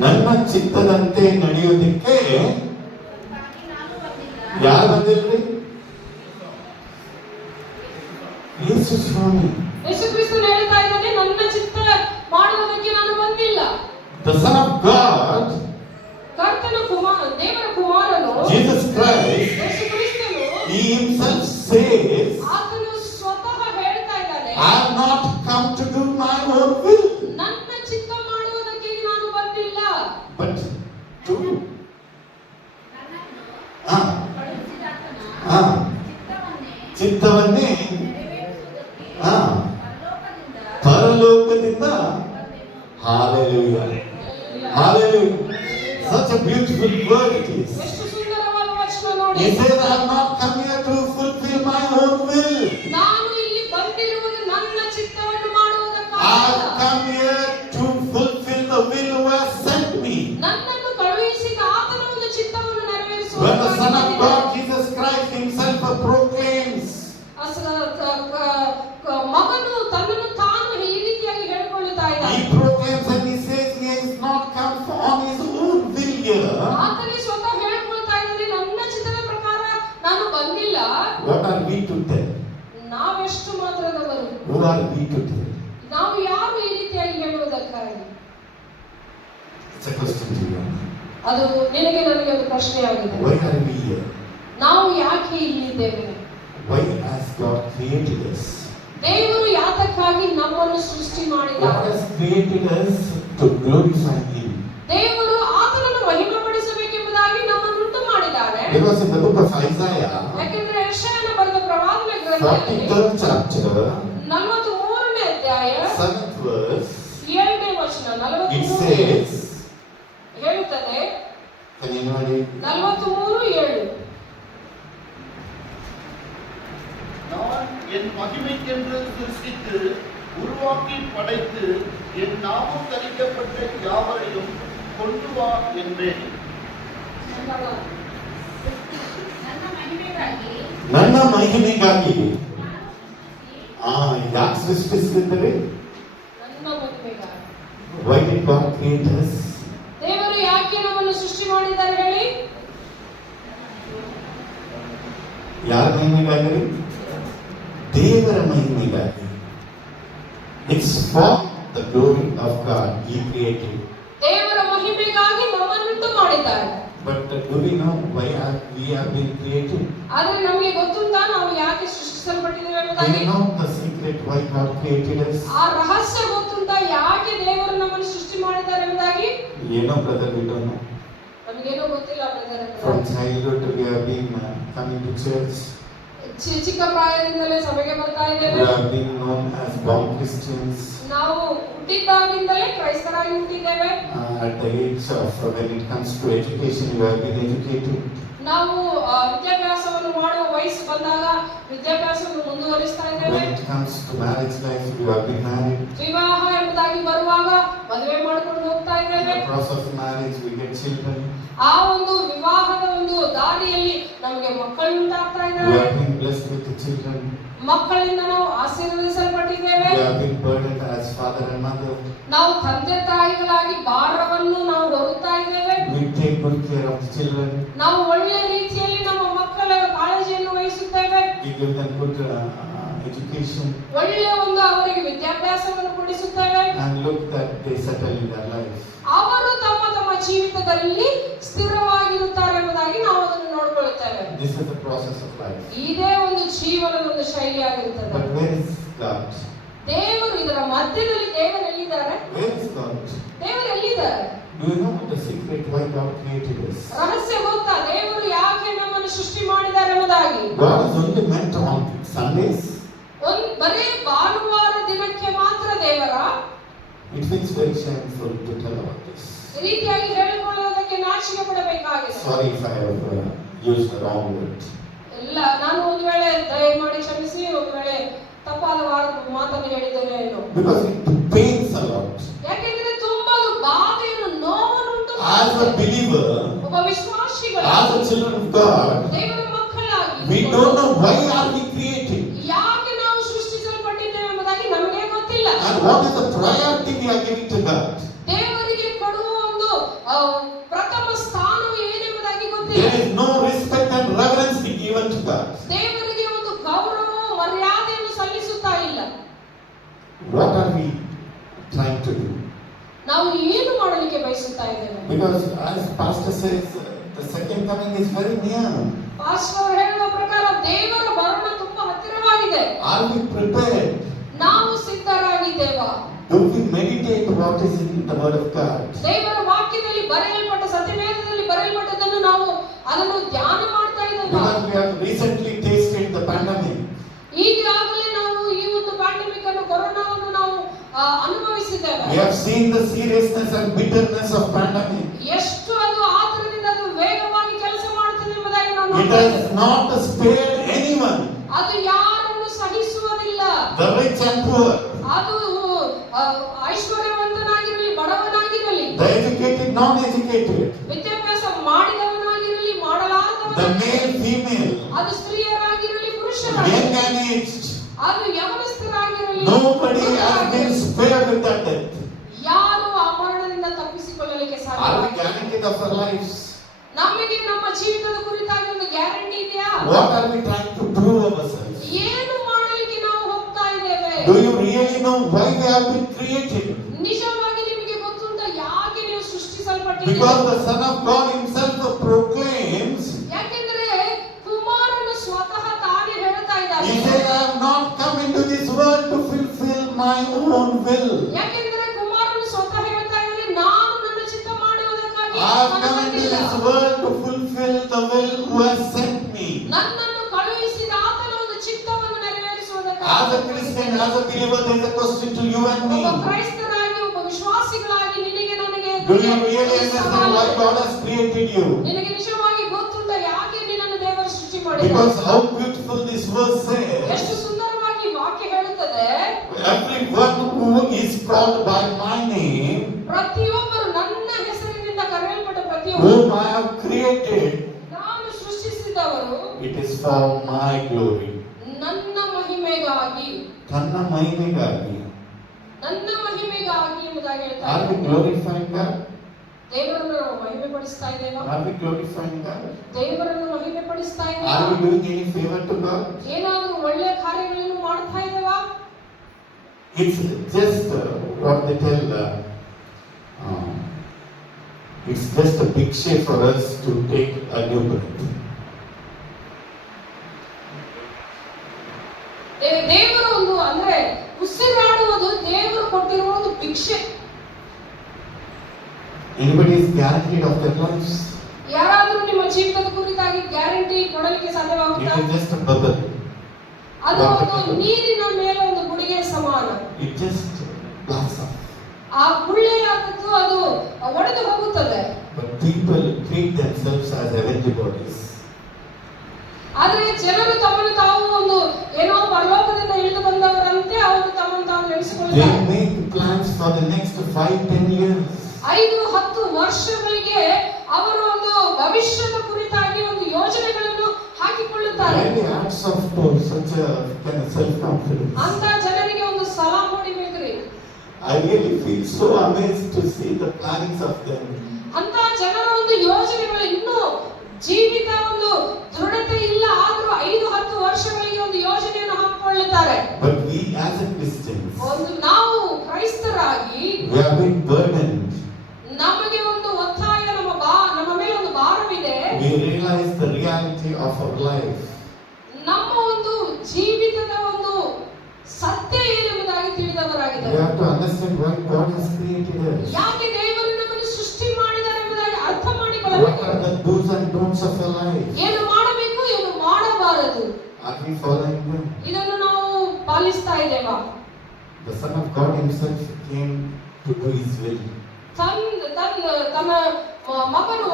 ನನ್ನ ಚಿತ್ತದಂತೆ ನಡೆಯೋದಕ್ಕೆ ಯಾರು ಬಂದಿಲ್ರಿ? ಯೇಸು ಸ್ವಾಮಿ. ಯೇಸು ಕ್ರಿಸ್ತನು ಹೇಳ್ತಾ ಇದ್ದಾನೆ, ನನ್ನ ಚಿತ್ತ ಮಾಡುವುದಕ್ಕೆ ನಾನು ಬಂದಿಲ್ಲ. The Son of God, ಕರ್ತನ ದೇವರ ಕುಮಾರನು Jesus Christ, ಯೇಸು ಕ್ರಿಸ್ತನು he himself says, ಆತನು ಸ್ವತಃ ಹೇಳ್ತಾ ಇದ್ದಾನೆ, I have not come to do my own will, ನನ್ನ ಚಿತ್ತ ಮಾಡುವುದಕ್ಕೆ ನಾನು ಬಂದಿಲ್ಲ, but to ಚಿತ್ತವನ್ನೇ ಪರಲೋಕದಿಂದ. Hallelujah. Hallelujah. Such a beautiful word it is. ಎಷ್ಟು ಸುಂದರವಾದ ವಚನ ನೋಡಿ. He says, I have not come here to fulfill my own will. ನಾನು ಇಲ್ಲಿ ಬಂದಿರುವುದು ನನ್ನ ಚಿತ್ತವನ್ನು I ಮಾಡುವುದಕ್ಕಾಗಿ have ಅಲ್ಲ. come here to fulfill the will who has sent me. ನನ್ನನ್ನು ಕಳುಹಿಸಿದ ಆತನ ಒಂದು ಚಿತ್ತವನ್ನು When the Son of God, ನೆರವೇರಿಸುವ Jesus Christ himself proclaims, ಮಗನು ತನ್ನನ್ನು ತಾನು ಈ ರೀತಿಯಾಗಿ ಹೇಳಿಕೊಳ್ಳುತ್ತಾ he ಇದ್ದಾನೆ. proclaims and he says he has not come on his own will here. ಆತನೇ ಸ್ವತಃ ಹೇಳಿಕೊಳ್ತಾ ಇದ್ದಾನೆ, ನನ್ನ ಚಿತ್ತದ ಪ್ರಕಾರ ನಾನು ಬಂದಿಲ್ಲ. What are we to tell? ನಾವೆಷ್ಟು ಮಾತ್ರದವರು? Who are we to tell? ನಾವು ಯಾರು ಈ ರೀತಿಯಾಗಿ ಹೇಳುವುದಕ್ಕಾಗಿ? It's a question to you. ಅದು ನಿನಗೆ ನನಗೆ ಒಂದು ಪ್ರಶ್ನೆಯಾಗಿದೆ. Why are we here? ನಾವು ಯಾಕೆ ಇಲ್ಲಿದ್ದೇವೆ? Why has God created us? ದೇವರು ಯಾತಕ್ಕಾಗಿ ನಮ್ಮನ್ನು ಸೃಷ್ಟಿ God ಮಾಡಿದ್ದಾನೆ? has created us to glorify Him. ದೇವರು ಆತನನ್ನು ಮಹಿಮೆಪಡಿಸಬೇಕೆಂಬುದಾಗಿ ನಮ್ಮನ್ನು ಉಂಟು ಮಾಡಿದ್ದಾನೆ. Because in the book of Isaiah, ಯಾಕೆಂದ್ರೆ ಯೆಶಾಯನ ಬರೆದ ಪ್ರವಾದನೆ ಗ್ರಂಥದಲ್ಲಿ 43rd chapter, 43ನೇ ಅಧ್ಯಾಯ 7th verse, 7ನೇ ವಚನ, it 43 says, ಹೇಳುತ್ತದೆ, can anybody? 43:7 நான் என் மகிமைக்கென்று சிருஷ்டித்து உருவாக்கி படைத்து என் நாமம் தரிக்கப்பட்ட யாவரையும் கொண்டு வா என்றேன். ನನ್ನ ಮಹಿಮೆಗಾಗಿ ಯಾಕೆ ಸೃಷ್ಟಿಸಿದರೆ? ನನ್ನ ಮಹಿಮೆಗಾಗಿ. Why did God create us? ದೇವರು ಯಾಕೆ ನಮ್ಮನ್ನು ಸೃಷ್ಟಿ ಮಾಡಿದ್ದಾರೆ ಹೇಳಿ? ಯಾರ ಮಹಿಮೆಗಾಗಿ? ದೇವರ ಮಹಿಮೆಗಾಗಿ. It's for the glory of God He created. ದೇವರ ಮಹಿಮೆಗಾಗಿ ನಮ್ಮನ್ನು ಮಾಡಿದ್ದಾರೆ. But do we know why we have been created? ಆದರೆ ನಮಗೆ ಗೊತ್ತುಂಟಾ ನಾವು ಯಾಕೆ ಸೃಷ್ಟಿಸಲ್ಪಟ್ಟಿದ್ದೇವೆ Do ಎಂಬುದಾಗಿ? you know the secret why God created us? ಆ ರಹಸ್ಯ ಗೊತ್ತುಂಟಾ ಯಾಕೆ ದೇವರು ನಮ್ಮನ್ನು ಸೃಷ್ಟಿ ಮಾಡಿದ್ದಾರೆ ಎಂಬುದಾಗಿ? ಏನೋ brother, we don't know. ನಮಗೇನೋ ಗೊತ್ತಿಲ್ಲ brother. From childhood we have been coming to church. ಚಿಕ್ಕ ಪ್ರಾಯದಿಂದಲೇ ಸಭೆಗೆ ಬರ್ತಾ We ಇದ್ದೇವೆ. have been known as born Christians. ನಾವು ಹುಟ್ಟಿದಾಗಿಂದಲೇ ಕ್ರೈಸ್ತರಾಗಿ ಹುಟ್ಟಿದ್ದೇವೆ. At the age of when it comes to education, we have been educated. ನಾವು ವಿದ್ಯಾಭ್ಯಾಸವನ್ನು ಮಾಡುವ ವಯಸ್ಸು ಬಂದಾಗ ವಿದ್ಯಾಭ್ಯಾಸವನ್ನು ಮುಂದುವರಿಸ್ತಾ ಇದ್ದೇವೆ. When it comes to marriage life, you have been married. ವಿವಾಹ ಎಂಬುದಾಗಿ ಬರುವಾಗ ಮದುವೆ ಮಾಡಿಕೊಂಡು ಹೋಗ್ತಾ In ಇದ್ದೇವೆ. the process of marriage, we get children. ಆ ಒಂದು ವಿವಾಹದ ಒಂದು ದಾರಿಯಲ್ಲಿ ನಮಗೆ ಮಕ್ಕಳು ಉಂಟಾಗ್ತಾ We ಇದ್ದಾರೆ. have been blessed with the children. ಮಕ್ಕಳಿಂದ ನಾವು ಆಶೀರ್ವದಿಸಲ್ಪಟ್ಟಿದ್ದೇವೆ. We have been burdened as father and mother. ನಾವು ತಂದೆ ತಾಯಿಗಳಾಗಿ ಭಾರವನ್ನು ನಾವು ಹೊರುತ್ತಾ ಇದ್ದೇವೆ. We take good care of the children. ನಾವು ಒಳ್ಳೆ ರೀತಿಯಲ್ಲಿ ನಮ್ಮ ಮಕ್ಕಳ ಕಾಳಜಿಯನ್ನು ವಹಿಸುತ್ತೇವೆ. We give them good education. ಒಳ್ಳೆಯ ಒಂದು ಅವರಿಗೆ ವಿದ್ಯಾಭ್ಯಾಸವನ್ನು ಕೊಡಿಸುತ್ತೇವೆ. And look that they settle in their life. ಅವರು ತಮ್ಮ ತಮ್ಮ ಜೀವಿತದಲ್ಲಿ ಸ್ಥಿರವಾಗಿರುತ್ತಾರೆ ಎಂಬುದಾಗಿ ನಾವು ಅದನ್ನು ನೋಡಿಕೊಳ್ಳುತ್ತೇವೆ. This is the process of life. ಇದೇ ಒಂದು ಜೀವನದ ಒಂದು ಶೈಲಿಯಾಗಿರುತ್ತದೆ. But where is God? ದೇವರು ಇದರ ಮಧ್ಯದಲ್ಲಿ ದೇವರು ಎಲ್ಲಿದ್ದಾರೆ? Where is God? ದೇವರು ಎಲ್ಲಿದ್ದಾರೆ? Do you know the secret why God created us? ರಹಸ್ಯ ಗೊತ್ತಾ? ದೇವರು ಯಾಕೆ ನಮ್ಮನ್ನು ಸೃಷ್ಟಿ ಮಾಡಿದ್ದಾರೆ ಎಂಬುದಾಗಿ. God is only meant on Sundays. ಬರೀ ಭಾನುವಾರ ದಿನಕ್ಕೆ ಮಾತ್ರ ದೇವರ? It feels very shameful to tell about this. ಈ ರೀತಿಯಾಗಿ ಹೇಳಿಕೊಳ್ಳುವುದಕ್ಕೆ ನಾಚಿಕೆ ಪಡಬೇಕಾಗಿದೆ. Sorry if I have used the wrong word. ಇಲ್ಲ, ನಾನು ಒಂದು ವೇಳೆ ದಯಮಾಡಿ ಕ್ಷಮಿಸಿ, ಒಂದು ವೇಳೆ ತಪ್ಪಾದ ಮಾತನ್ನು ಹೇಳಿದ್ದೇನೆ ಏನೋ. Because it pains a lot. ಯಾಕೆಂದ್ರೆ ತುಂಬಾ ಬಾಧೆಯನ್ನು ನೋವನ್ನುಂಟು As a believer, ಒಬ್ಬ ವಿಶ್ವಾಸಿಗಳು, as a children of God, ದೇವರ ಮಕ್ಕಳಾಗಿ we don't know why are we created. ಯಾಕೆ ನಾವು ಸೃಷ್ಟಿಸಲ್ಪಟ್ಟಿದ್ದೇವೆ ಎಂಬುದಾಗಿ ನಮಗೆ ಗೊತ್ತಿಲ್ಲ. And what is the priority we are giving to God? ದೇವರಿಗೆ ಕೊಡುವ ಒಂದು ಪ್ರಥಮ ಸ್ಥಾನವು ಏನೆಂಬುದಾಗಿ ಗೊತ್ತಿಲ್ಲ. There is no respect and reverence given to God. ದೇವರಿಗೆ ಒಂದು ಗೌರವ ಮರ್ಯಾದೆಯನ್ನು ಸಲ್ಲಿಸುತ್ತಾ ಇಲ್ಲ. What are we trying to do? ನಾವು ಏನು ಮಾಡಲಿಕ್ಕೆ ಬಯಸುತ್ತಾ ಇದ್ದೇವೆ? Because as pastor says, the second coming is very near. Pastor ಹೇಳುವ ಪ್ರಕಾರ ದೇವರ ಬರೋಣ ತುಂಬಾ ಹತ್ತಿರವಾಗಿದೆ. Are we prepared? ನಾವು ಸಿದ್ಧರಾಗಿದ್ದೇವಾ? Do we meditate what is in the word of God? ದೇವರ ವಾಕ್ಯದಲ್ಲಿ ಬರೆಯಲ್ಪಟ್ಟ ಸತ್ಯವೇದದಲ್ಲಿ ಬರೆಯಲ್ಪಟ್ಟದನ್ನು ನಾವು ಅದನ್ನು ಧ್ಯಾನ ಮಾಡ್ತಾ ಇದ್ದೇವೆ. Because we have recently tasted the pandemic. ಈಗಾಗಲೇ ನಾವು ಈ ಒಂದು ಪ್ಯಾಂಡಮಿಕ್ ಅನ್ನು, ಕೊರೋನಾವನ್ನು ನಾವು ಅನುಭವಿಸಿದ್ದೇವೆ. We have seen the seriousness and bitterness of pandemic. ಎಷ್ಟು ಅದು ಆತರದಿಂದ ಅದು ವೇಗವಾಗಿ ಕೆಲಸ ಮಾಡುತ್ತದೆ ಎಂಬುದಾಗಿ ನಾವು It ನೋಡ್ತಾ has ಇದ್ದೇವೆ. not spared anyone. ಅದು ಯಾರನ್ನು ಸಹಿಸುವುದಿಲ್ಲ. The rich and poor. ಅದು ಐಶ್ವರ್ಯವಂತನಾಗಿರಲಿ, ಬಡವನಾಗಿರಲಿ, The educated, non-educated. ವಿದ್ಯಾಭ್ಯಾಸ ಮಾಡಿದವನಾಗಿರಲಿ, The ಮಾಡಲಾರದವನಾಗಿರಲಿ, male, female. ಅದು ಸ್ತ್ರೀಯರಾಗಿರಲಿ, ಪುರುಷರಾಗಿರಲಿ, Young and aged. ಅದು ಯವನಸ್ಥರಾಗಿರಲಿ, Nobody has been spared with that death. ಯಾರು ಆ ಮರಣದಿಂದ ತಪ್ಪಿಸಿಕೊಳ್ಳಲಿಕ್ಕೆ Are we ಸಾಧ್ಯ? guaranteed of our lives? ನಮಗೆ ನಮ್ಮ ಜೀವಿತದ ಕುರಿತಾಗಿ ಒಂದು ಗ್ಯಾರಂಟಿ ಇದೆಯಾ? What are we trying to prove ourselves? ಏನು ಮಾಡಲಿಕ್ಕೆ ನಾವು ಹೋಗ್ತಾ ಇದ್ದೇವೆ? Do you really know why we have been created? ನಿಜವಾಗಿ ನಿಮಗೆ ಗೊತ್ತುಂಟ ಯಾಕೆ ನೀವು ಸೃಷ್ಟಿಸಲ್ಪಟ್ಟಿದ್ದೀರಿ? Because the Son of God himself proclaims, ಯಾಕೆಂದ್ರೆ ಕುಮಾರನು ಸ್ವತಃ ತಾನೇ ಹೇಳ್ತಾ ಇದ್ದಾನೆ, he said, I have not come into this world to fulfill my own will. ಯಾಕೆಂದ್ರೆ ಕುಮಾರನು ಸ್ವತಃ ಹೇಳ್ತಾ ಇದ್ದಾನೆ, ನಾನು ನನ್ನ ಚಿತ್ತ ಮಾಡುವುದಕ್ಕಾಗಿ I have come into this world to fulfill the will who has sent me. ನನ್ನನ್ನು ಕಳುಹಿಸಿದ ಆತನ ಒಂದು ಚಿತ್ತವನ್ನು ನೆರವೇರಿಸುವುದಕ್ಕಾಗಿ. As a Christian, as a believer, there is a question to you and me. ಒಬ್ಬ ಕ್ರೈಸ್ತನಾಗಿ, ಒಬ್ಬ ವಿಶ್ವಾಸಿಗಳಾಗಿ ನಿನಗೆ ನನಗೆ Do you really understand why God has created you? ನಿನಗೆ ನಿಜವಾಗಿ ಗೊತ್ತುಂಟ ಯಾಕೆ ನಿನ್ನನ್ನು ದೇವರು ಸೃಷ್ಟಿ ಮಾಡಿದ? Because how beautiful this verse ಎಷ್ಟು says, ಸುಂದರವಾಗಿ ವಾಕ್ಯ ಹೇಳುತ್ತದೆ, everyone who is called by my name, ಪ್ರತಿಯೊಬ್ಬರು ನನ್ನ ಹೆಸರಿನಿಂದ ಕರೆಯಲ್ಪಟ್ಟ ಪ್ರತಿಯೊಬ್ಬರು, whom I have created, ನಾನು ಸೃಷ್ಟಿಸಿದವರು it is for my glory. ನನ್ನ ಮಹಿಮೆಗಾಗಿ, ತನ್ನ ಮಹಿಮೆಗಾಗಿ. ನನ್ನ ಮಹಿಮೆಗಾಗಿ ಎಂಬುದಾಗಿ Are ಹೇಳ್ತಾರೆ. we glorifying God? ದೇವರನ್ನು ನಾವು ಮಹಿಮೆ ಪಡಿಸ್ತಾ ಇದ್ದೇವಾ? Are we glorifying God? ದೇವರನ್ನು ಮಹಿಮೆ ಪಡಿಸ್ತಾ ಇದ್ದೇವಾ? Are we doing any favor to God? ಏನಾದರೂ ಒಳ್ಳೆಯ ಕಾರ್ಯಗಳನ್ನು ಮಾಡ್ತಾ ಇದ್ದೇವಾ? It's just what they tell. It's just a big shape for us to take a new breath. ದೇವರು ಒಂದು ಅಂದ್ರೆ ಉಸಿರಾಡುವುದು ದೇವರು ಕೊಟ್ಟಿರುವ ಒಂದು ಭಿಕ್ಷೆ. Anybody is guaranteed of their lives? ಯಾರಾದರೂ ನಿಮ್ಮ ಜೀವಿತದ ಕುರಿತಾಗಿ ಗ್ಯಾರಂಟಿ ಕೊಡಲಿಕ್ಕೆ It ಸಾಧ್ಯವಾಗುತ್ತಾ? is just a bubble. ಅದು ಒಂದು ನೀರಿನ ಮೇಲೆ ಒಂದು ಗುಳಿಗೆ ಸಮಾನ. It just blasts off. ಆ ಗುಳ್ಳೆಯಾದದ್ದು ಅದು ಒಡೆದು ಹೋಗುತ್ತದೆ. But people treat themselves as heavenly bodies. ಆದ್ರೆ ಜನರು ತಮ್ಮನ್ನು ತಾವು ಒಂದು ಏನೋ ಪರಲೋಕದಿಂದ ಇಳಿದು ಬಂದವರಂತೆ ಅವರು ತಮ್ಮನ್ನು ತಾವು They ನೆನೆಸಿಕೊಳ್ಳುತ್ತಾರೆ. make plans for the next 5-10 years. 5-10 ವರ್ಷಗಳಿಗೆ ಅವರು ಒಂದು ಭವಿಷ್ಯದ ಕುರಿತಾಗಿ ಒಂದು ಯೋಜನೆಗಳನ್ನು ಹಾಕಿಕೊಳ್ಳುತ್ತಾರೆ. Really hats off to such a kind of self-confidence. ಅಂತ ಜನರಿಗೆ ಒಂದು ಸಲಾಂ ಹೊಡಿಬೇಕ್ರಿ. I really feel so amazed to see the plannings of them. ಅಂತ ಜನರ ಒಂದು ಯೋಜನೆಗಳು ಇನ್ನೂ ಜೀವಿತ ಒಂದು ದೃಢತೆ ಇಲ್ಲ ಆದ್ರೂ 5-10 ವರ್ಷಗಳಿಗೆ ಒಂದು ಯೋಜನೆಯನ್ನು ಹಾಕಿಕೊಳ್ಳುತ್ತಾರೆ. But we as a Christians, ಒಂದು ನಾವು ಕ್ರೈಸ್ತರಾಗಿ we have been burdened. ನಮಗೆ ಒಂದು ಒತ್ತಾಯ ನಮ್ಮ ಮೇಲೆ ಒಂದು ಭಾರವಿದೆ. We realize the reality of our life. ನಮ್ಮ ಒಂದು ಜೀವಿತದ ಒಂದು ಸತ್ಯ ಏನೆಂಬುದಾಗಿ We ತಿಳಿದವರಾಗಿದ್ದಾರೆ. have to understand why God has created us. ಯಾಕೆ ದೇವರು ನಮ್ಮನ್ನು ಸೃಷ್ಟಿ ಮಾಡಿದ್ದಾರೆ ಎಂಬುದಾಗಿ ಅರ್ಥ What ಮಾಡಿಕೊಳ್ಳಬೇಕು. are the do's and don'ts of our life? ಏನು ಮಾಡಬೇಕು ಏನು ಮಾಡಬಾರದು Are we following them? ಇದನ್ನು ನಾವು ಪಾಲಿಸ್ತಾ ಇದ್ದೇವಾ? The Son of God Himself came to do His will. ತನ್ನ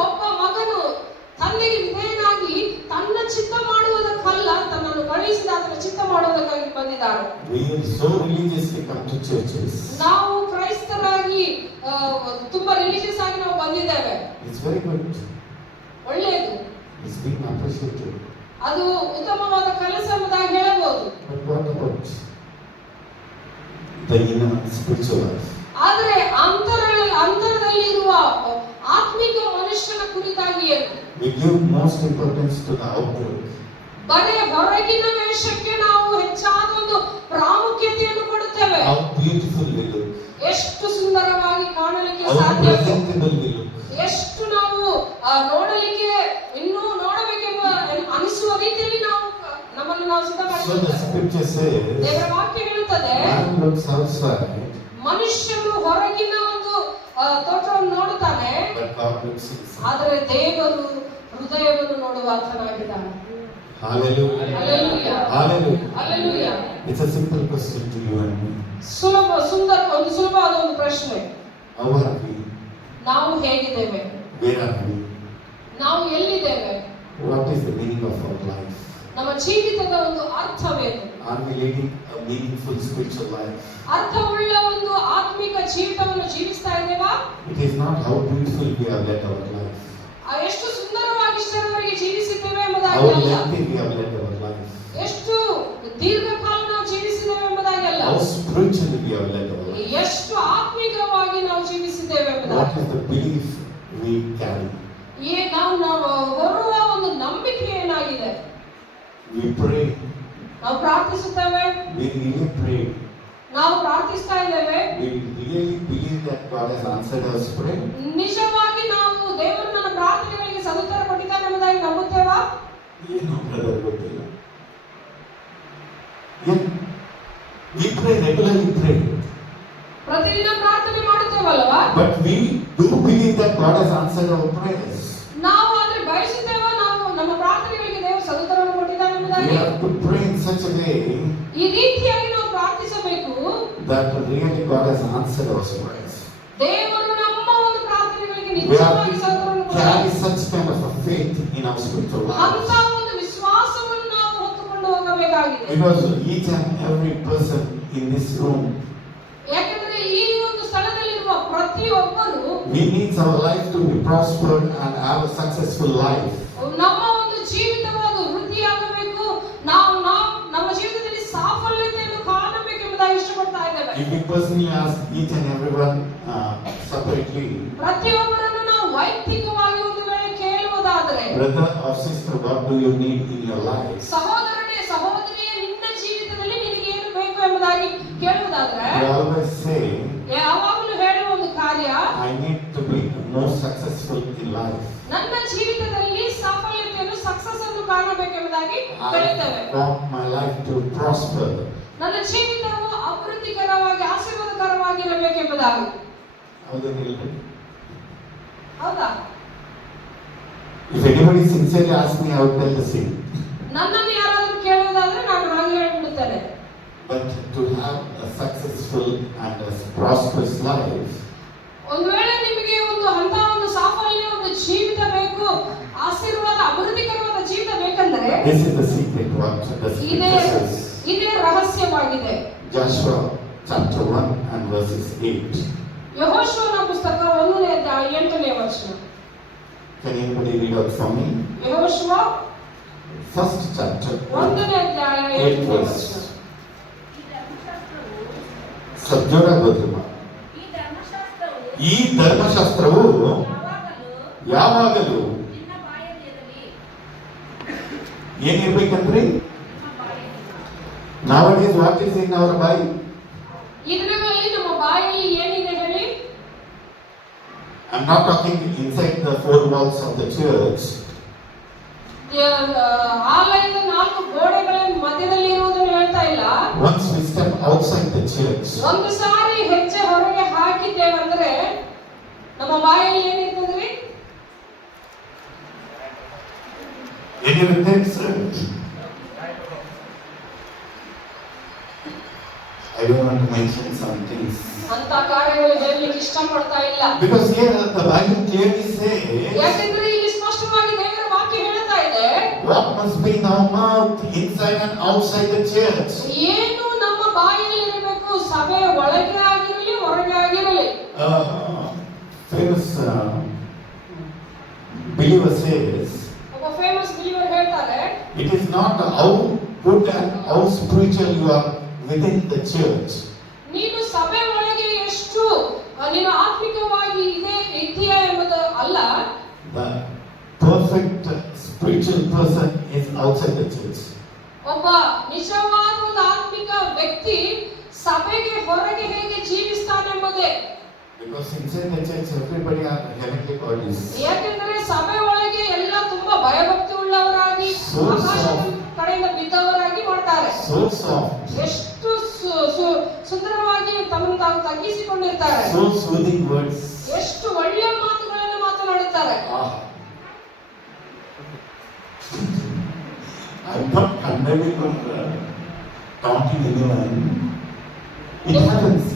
ಒಬ್ಬ ಮಗನು ತಂದೆಗೆ ವಿಧೇಯನಾಗಿ ತನ್ನ ಚಿತ್ತ ಮಾಡುವುದಕ್ಕಲ್ಲ ತನ್ನನ್ನು ಕಳುಹಿಸಿದ ಆತನ ಚಿತ್ತ ಮಾಡುವುದಕ್ಕಾಗಿ ಬಂದಿದ್ದಾರೆ. We so religiously come to churches. ನಾವು ಕ್ರೈಸ್ತರಾಗಿ ತುಂಬಾ ರಿಲಿಜಿಯಸ್ ಆಗಿ ನಾವು ಬಂದಿದ್ದೇವೆ. It's very good. ಒಳ್ಳೆಯದು, It's being appreciated. ಅದು ಉತ್ತಮವಾದ ಕೆಲಸ ಎಂಬುದಾಗಿ ಹೇಳಬಹುದು. But what about the inner spiritual life? ಆದರೆ ಅಂತರದಲ್ಲಿ ಇರುವ ಆತ್ಮಿಕ ಮನುಷ್ಯನ ಕುರಿತಾಗಿ ಏನು? We give most importance to the outlook. ಬರೇ ಹೊರಗಿನ ವೇಷಕ್ಕೆ ನಾವು ಹೆಚ್ಚಾದ ಒಂದು ಪ್ರಾಮುಖ್ಯತೆಯನ್ನು ಕೊಡುತ್ತೇವೆ. How beautiful we look. ಎಷ್ಟು ಸುಂದರವಾಗಿ ಕಾಣಲಿಕ್ಕೆ How ಸಾಧ್ಯ, presentable we look. ಎಷ್ಟು ನಾವು ನೋಡಲಿಕ್ಕೆ ಇನ್ನೂ ನೋಡಬೇಕೆಂಬ ಅನಿಸುವ ರೀತಿಯಲ್ಲಿ ನಾವು ನಮ್ಮನ್ನು ನಾವು So the ಸಿದ್ಧಪಡಿಸುತ್ತೇವೆ. scripture says, ದೇವರ ವಾಕ್ಯ ಹೇಳುತ್ತದೆ, man looks outside, ಮನುಷ್ಯನು ಹೊರಗಿನ ಒಂದು ತೋಟವನ್ನು ನೋಡುತ್ತಾನೆ, but God looks inside. ಆದರೆ ದೇವರು ಹೃದಯವನ್ನು ನೋಡುವಾತನಾಗಿದ್ದಾನೆ. Hallelujah. Hallelujah. Hallelujah. Hallelujah. It's a simple question to you and me. ಸುಲಭವಾದ ಒಂದು ಪ್ರಶ್ನೆ. How are we? ನಾವು ಹೇಗಿದ್ದೇವೆ? Where are we? ನಾವು ಎಲ್ಲಿದ್ದೇವೆ? What is the meaning of our life? ನಮ್ಮ ಜೀವಿತದ ಒಂದು ಅರ್ಥವೇನು? Are we leading a meaningful spiritual life? ಅರ್ಥವುಳ್ಳ ಒಂದು ಆತ್ಮಿಕ ಜೀವಿತವನ್ನು ಜೀವಿಸ್ತಾ ಇದ್ದೇವಾ? It is not how beautiful we have led our life, ಎಷ್ಟು ಸುಂದರವಾಗಿ ಇಷ್ಟರವರೆಗೆ ಜೀವಿಸಿದ್ದೇವೆ how ಎಂಬುದಾಗಿ ಅಲ್ಲ, lengthy we have led our life, ಎಷ್ಟು ದೀರ್ಘಕಾಲ ನಾವು ಜೀವಿಸಿದ್ದೇವೆ ಎಂಬುದಾಗಿ ಅಲ್ಲ, how spiritually we have led our life. ಎಷ್ಟು ಆತ್ಮಿಕವಾಗಿ ನಾವು ಜೀವಿಸಿದ್ದೇವೆ What ಎಂಬುದಾಗಿ. is the belief we carry? ನಾವು ಹೊರುವ ಒಂದು ನಂಬಿಕೆ ಏನಾಗಿದೆ? We pray, ನಾವು ಪ್ರಾರ್ಥಿಸುತ್ತೇವೆ, we really pray, ನಾವು ಪ್ರಾರ್ಥಿಸ್ತಾ ಇದ್ದೇವೆ. we really believe that God has answered our prayer. ನಿಜವಾಗಿ ನಾವು ದೇವರು ನನ್ನ ಪ್ರಾರ್ಥನೆಗಳಿಗೆ ಸದುತ್ತರ ಕೊಟ್ಟಿದ್ದಾನೆ ಎಂಬುದಾಗಿ ನಂಬುತ್ತೇವಾ? ಏನು ಬ್ರದರ್ ಗೊತ್ತಿಲ್ಲ. We pray regularly, pray, ಪ್ರತಿದಿನ ಪ್ರಾರ್ಥನೆ ಮಾಡುತ್ತೇವಲ್ವಾ? but we do believe that God has answered our prayers. ನಾವು ಆದ್ರೆ ಬಯಸುತ್ತೇವ ನಾವು ನಮ್ಮ ಪ್ರಾರ್ಥನೆಗಳಿಗೆ ದೇವರು ಸದುತ್ತರವನ್ನು ಕೊಟ್ಟಿದ್ದಾನೆ We ಎಂಬುದಾಗಿ? have to pray in such a way ಈ ರೀತಿಯಾಗಿ ನಾವು ಪ್ರಾರ್ಥಿಸಬೇಕು, that really God has answered our prayers. ದೇವರು ನಮ್ಮ ಒಂದು ಪ್ರಾರ್ಥನೆಗಳಿಗೆ We have ನಿಜವಾಗಿ ಸದುತ್ತರವನ್ನು to carry ಕೊಟ್ಟಿದ್ದಾನೆ. such kind of a faith in our spiritual ಅಂತ life, ಒಂದು ವಿಶ್ವಾಸವನ್ನು ನಾವು ಹೊತ್ತುಕೊಂಡು ಹೋಗಬೇಕಾಗಿದೆ. because each and every person in this room, ಯಾಕಂದ್ರೆ ಈ ಒಂದು ಸ್ಥಳದಲ್ಲಿರುವ ಪ್ರತಿಯೊಬ್ಬರು we need our life to be prospered and have a successful life. ನಮ್ಮ ಒಂದು ಜೀವಿತವಾದ ವೃದ್ಧಿಯಾಗಬೇಕು, ನಾವು ನಮ್ಮ ಜೀವಿತದಲ್ಲಿ ಸಾಫಲ್ಯತೆಯನ್ನು ಕಾಣಬೇಕೆಂಬುದಾಗಿ ಇಷ್ಟಪಡ್ತಾ ಇದ್ದೇವೆ. If we personally ask each and everyone separately, ಪ್ರತಿಯೊಬ್ಬರನ್ನು ನಾವು ವೈಯಕ್ತಿಕವಾಗಿ ಒಂದು ವೇಳೆ ಕೇಳುವುದಾದರೆ, brother or sister, what do you need in your life? ಸಹೋದರನೇ ಸಹೋದರಿಯೇ ನಿನ್ನ ಜೀವಿತದಲ್ಲಿ ನಿನಗೆ ಏನು ಬೇಕು ಎಂಬುದಾಗಿ ಕೇಳುವುದಾದ್ರೆ, They always say, ಯಾವಾಗಲೂ ಹೇಳುವ ಒಂದು ಕಾರ್ಯ, I need to be more successful in life. ನನ್ನ ಜೀವಿತದಲ್ಲಿ ಸಾಫಲ್ಯತೆಯನ್ನು ಸಕ್ಸಸ್ ಅನ್ನು ಕಾಣಬೇಕೆಂಬುದಾಗಿ ಹೇಳುತ್ತೇವೆ. I want my life to prosper. ನನ್ನ ಜೀವಿತವು ಅಭಿವೃದ್ಧಿಕರವಾಗಿ ಆಶೀರ್ವಾದಕರವಾಗಿರಬೇಕೆಂಬುದಾಗಿ. ಹೌದಾ? If anybody sincerely asks me, I would tell the same. ನನ್ನನ್ನು ಯಾರಾದರೂ ಕೇಳುವುದಾದ್ರೆ ನಾನು ಹಾಗೆ ಹೇಳಿಬಿಡುತ್ತೇನೆ. But to have a successful and a prosperous life, ಒಂದು ವೇಳೆ ನಿಮಗೆ ಒಂದು ಅಂತ ಒಂದು ಸಾಫಲ್ಯ ಒಂದು ಜೀವಿತ ಬೇಕು, ಆಶೀರ್ವಾದ ಅಭಿವೃದ್ಧಿಕರವಾದ ಜೀವಿತ ಬೇಕು ಯಾಕಂದ್ರೆ This is the secret what the ಇದೇ scripture says. ಇದೇ ರಹಸ್ಯವಾಗಿದೆ. Joshua chapter 1 and verses 8. ಯೆಹೋಶುವನ ಪುಸ್ತಕ 1ನೇ ಅಧ್ಯಾಯ 8ನೇ ವಚನ. Can anybody read out for me? ಯೆಹೋಶುವ First chapter 1ನೇ ಅಧ್ಯಾಯ 8ನೇ ವಚನ. ಸಜ್ಜೋರಾಗಿ ಓದಿಮ್ಮ. ಈ ಧರ್ಮಶಾಸ್ತ್ರವು ಯಾವಾಗಲೂ ಏನಿರ್ಬೇಕಂದ್ರಿ? Nowadays what is in our Bible? ಇದರಲ್ಲಿ ನಮ್ಮ ಬಾಯಲ್ಲಿ ಏನಿದೆ ಹೇಳಿ? I'm not talking inside the four walls of the church. ಆಲಯದ 4 ಗೋಡೆಗಳ ಮಧ್ಯದಲ್ಲಿ ಇರುವುದನ್ನು ಹೇಳ್ತಾ ಇಲ್ಲ. Once we step outside the church, ಒಂದು ಸಾರಿ ಹೆಜ್ಜೆ ಹೊರಗೆ ಹಾಕಿದ್ದೇವಂದ್ರೆ ನಮ್ಮ ಬಾಯಲ್ಲಿ ಏನಿರ್ತದ್ರಿ? ಏನಿರುತ್ತೆ? I don't want to mention some things. ಅಂತ ಕಾರ್ಯಗಳು ಹೇಳಲಿಕ್ಕೆ ಇಷ್ಟಪಡ್ತಾ ಇಲ್ಲ. Because here the Bible clearly says, ಯಾಕಂದ್ರೆ ಇಲ್ಲಿ ಸ್ಪಷ್ಟವಾಗಿ ದೇವರ ವಾಕ್ಯ ಹೇಳ್ತಾ ಇದೆ, what must be in our mouth inside and outside the church. ಏನು ನಮ್ಮ ಬಾಯಲ್ಲಿ ಇರಬೇಕು, ಸಭೆಯ ಒಳಗೆ ಆಗಿರಲಿ ಹೊರಗೆ ಆಗಿರಲಿ. Famous believer says, ಒಬ್ಬ ಫೇಮಸ್ ಬಿಲೀವರ್ ಹೇಳ್ತಾರೆ, it is not how good and how spiritual you are within the church. ನೀನು ಸಭೆ ಒಳಗೆ ಎಷ್ಟು ನೀನು ಆತ್ಮಿಕವಾಗಿ ಇದೆಯಾ ಎಂಬುದು ಅಲ್ಲ. The perfect spiritual person is outside the church. ಒಬ್ಬ ನಿಜವಾದ ಒಂದು ಆತ್ಮಿಕ ವ್ಯಕ್ತಿ ಸಭೆಗೆ ಹೊರಗೆ ಹೇಗೆ ಜೀವಿಸ್ತಾನೆಂಬುದೇ. Because inside the church everybody are heavenly bodies. ಯಾಕಂದ್ರೆ ಸಭೆ ಒಳಗೆ ಎಲ್ಲ ತುಂಬಾ ಭಯಭಕ್ತಿ ಉಳ್ಳವರಾಗಿ ಆಕಾಶದ ಕಡೆಯಿಂದ ಬಿದ್ದವರಾಗಿ ಮಾಡ್ತಾರೆ. So soft. ಎಷ್ಟು ಸುಂದರವಾಗಿ ತಮ್ಮನ್ನು ತಾವು ತಗ್ಗಿಸಿಕೊಂಡಿರ್ತಾರೆ. So soothing words. ಎಷ್ಟು ಒಳ್ಳೆಯ ಮಾತುಗಳನ್ನು ಮಾತನಾಡುತ್ತಾರೆ. I'm not condemning or taunting anyone. It happens.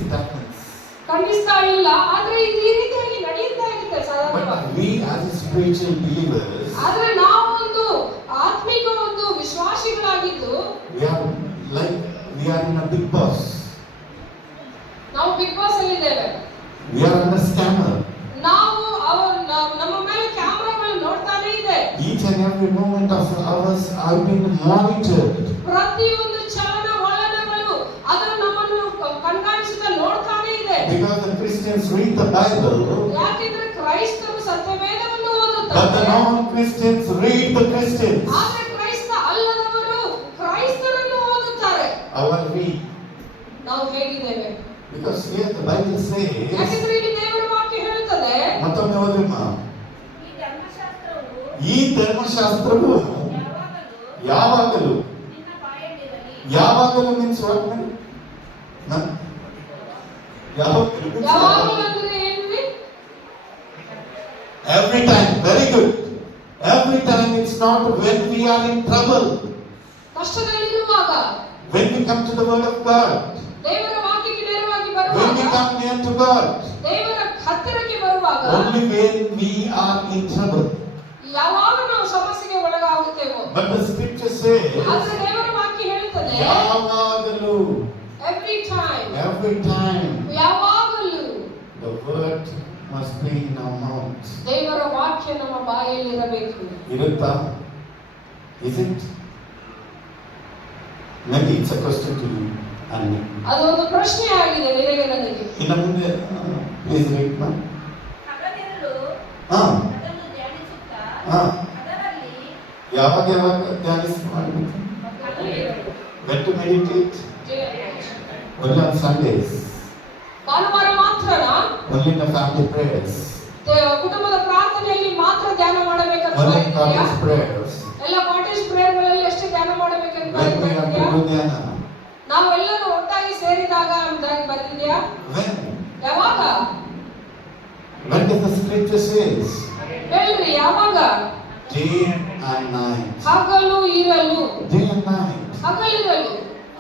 ಖಂಡಿಸ್ತಾ ಇಲ್ಲ, ಆದ್ರೆ ಇದು ಈ ರೀತಿಯಾಗಿ ನಡೆಯುತ್ತಾ ಇರುತ್ತೆ ಸಾಧಾರಣವಾಗಿ. But we as spiritual believers, ಆದ್ರೆ ನಾವು ಒಂದು ಆತ್ಮಿಕ ಒಂದು ವಿಶ್ವಾಸಿಗಳಾಗಿದ್ದು, we are in a big boss. ನಾವು ಬಿಗ್ ಬಾಸ್ ಅಲ್ಲಿ ಇದ್ದೇವೆ. We are under scammer. ನಾವು ನಮ್ಮ ಮೇಲೆ ಕ್ಯಾಮೆರಾಗಳು ನೋಡ್ತಾನೆ ಇದೆ. Each and every moment of ours are being monitored. ಪ್ರತಿಯೊಂದು ಚಲನ ವಲನಗಳು ಅದರ ನಮ್ಮನ್ನು ಕಣ್ಗಾಣಿಸುತ್ತಾ ನೋಡ್ತಾನೆ ಇದೆ. Because the Christians read the Bible. ಯಾಕೆಂದ್ರೆ ಕ್ರೈಸ್ತರು ಸತ್ಯವೇದವನ್ನು ಓದುತ್ತಾರೆ. But the non-Christians read the Christians. ಆದ್ರೆ ಕ್ರೈಸ್ತ ಅಲ್ಲದವರು ಕ್ರೈಸ್ತರನ್ನು ಓದುತ್ತಾರೆ. How are we? ನಾವು ಹೇಗಿದ್ದೇವೆ? Because here the Bible says, ಯಾಕೆಂದ್ರೆ ಇಲ್ಲಿ ದೇವರ ವಾಕ್ಯ ಹೇಳುತ್ತದೆ, ಮತ್ತೊಮ್ಮೆ ಓದಿಮ್ಮ. ಈ ಧರ್ಮಶಾಸ್ತ್ರವು ಯಾವಾಗಲೂ ಯಾವಾಗಲೂ means what? ಯಾವಾಗಲೂ ಅಂದ್ರೆ ಏನ್ರಿ? Every time. Very good. Every time. It's not when we are in trouble. ಕಷ್ಟದಲ್ಲಿರುವಾಗ, when we come to the word of God, ದೇವರ ವಾಕ್ಯಕ್ಕೆ ನೇರವಾಗಿ when we ಬರುವಾಗ, come near to God, ದೇವರ ಹತ್ತಿರಕ್ಕೆ ಬರುವಾಗ, only when we are in trouble. ಯಾವಾಗ ನಾವು ಸಮಸ್ಯೆಗೆ ಒಳಗಾಗುತ್ತೇವೋ. But the scripture says, ಆದ್ರೆ ದೇವರ ವಾಕ್ಯ ಹೇಳುತ್ತದೆ, ಯಾವಾಗಲೂ, every time, ಯಾವಾಗಲೂ the word must be in our mouth. ದೇವರ ವಾಕ್ಯ ನಮ್ಮ ಬಾಯಲ್ಲಿ ಇರಬೇಕು. ಇರುತ್ತಾ? Is it? Maybe it's a question to you and me. ಅದು ಒಂದು ಪ್ರಶ್ನೆ ಆಗಿದೆ ನಿನಗೆ ನನಗೆ. ಇನ್ನು ಮುಂದೆ please read ma. ಯಾವಾಗ ಧ್ಯಾನಿಸಿ ಮಾಡಬೇಕು? When to meditate? Only on Sundays. ಭಾನುವಾರ ಮಾತ್ರನಾ? Only in the family prayers. ಕುಟುಂಬದ ಪ್ರಾರ್ಥನೆಯಲ್ಲಿ ಮಾತ್ರ ಧ್ಯಾನ ಮಾಡಬೇಕಂತ Only in ಇದೆಯಾ? cottage prayers. ಎಲ್ಲ ಕಾಟೇಜ್ ಪ್ರೇಯರ್ಗಳಲ್ಲಿ ಅಷ್ಟೇ ಧ್ಯಾನ ಮಾಡಬೇಕಂತ When we have to do dhyana? ನಾವೆಲ್ಲರೂ ಒಟ್ಟಾಗಿ ಸೇರಿದಾಗ ಅಂತಾಗಿ ಬಂದಿದ್ಯಾ? When? ಯಾವಾಗ? When does the scripture says? ಹೇಳ್ರಿ ಯಾವಾಗ? Day and night. ಹಗಲು ಇರಲು. Day and night. ಹಗಲಿರಲು.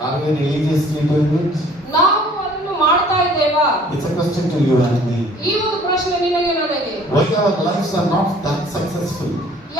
Are we religiously doing it? ನಾವು ಅದನ್ನು ಮಾಡ್ತಾ ಇದ್ದೇವಾ? It's a question to you and me. ಈ ಒಂದು ಪ್ರಶ್ನೆ ನಿನಗೆ ನನಗೆ. Why our lives are not that successful?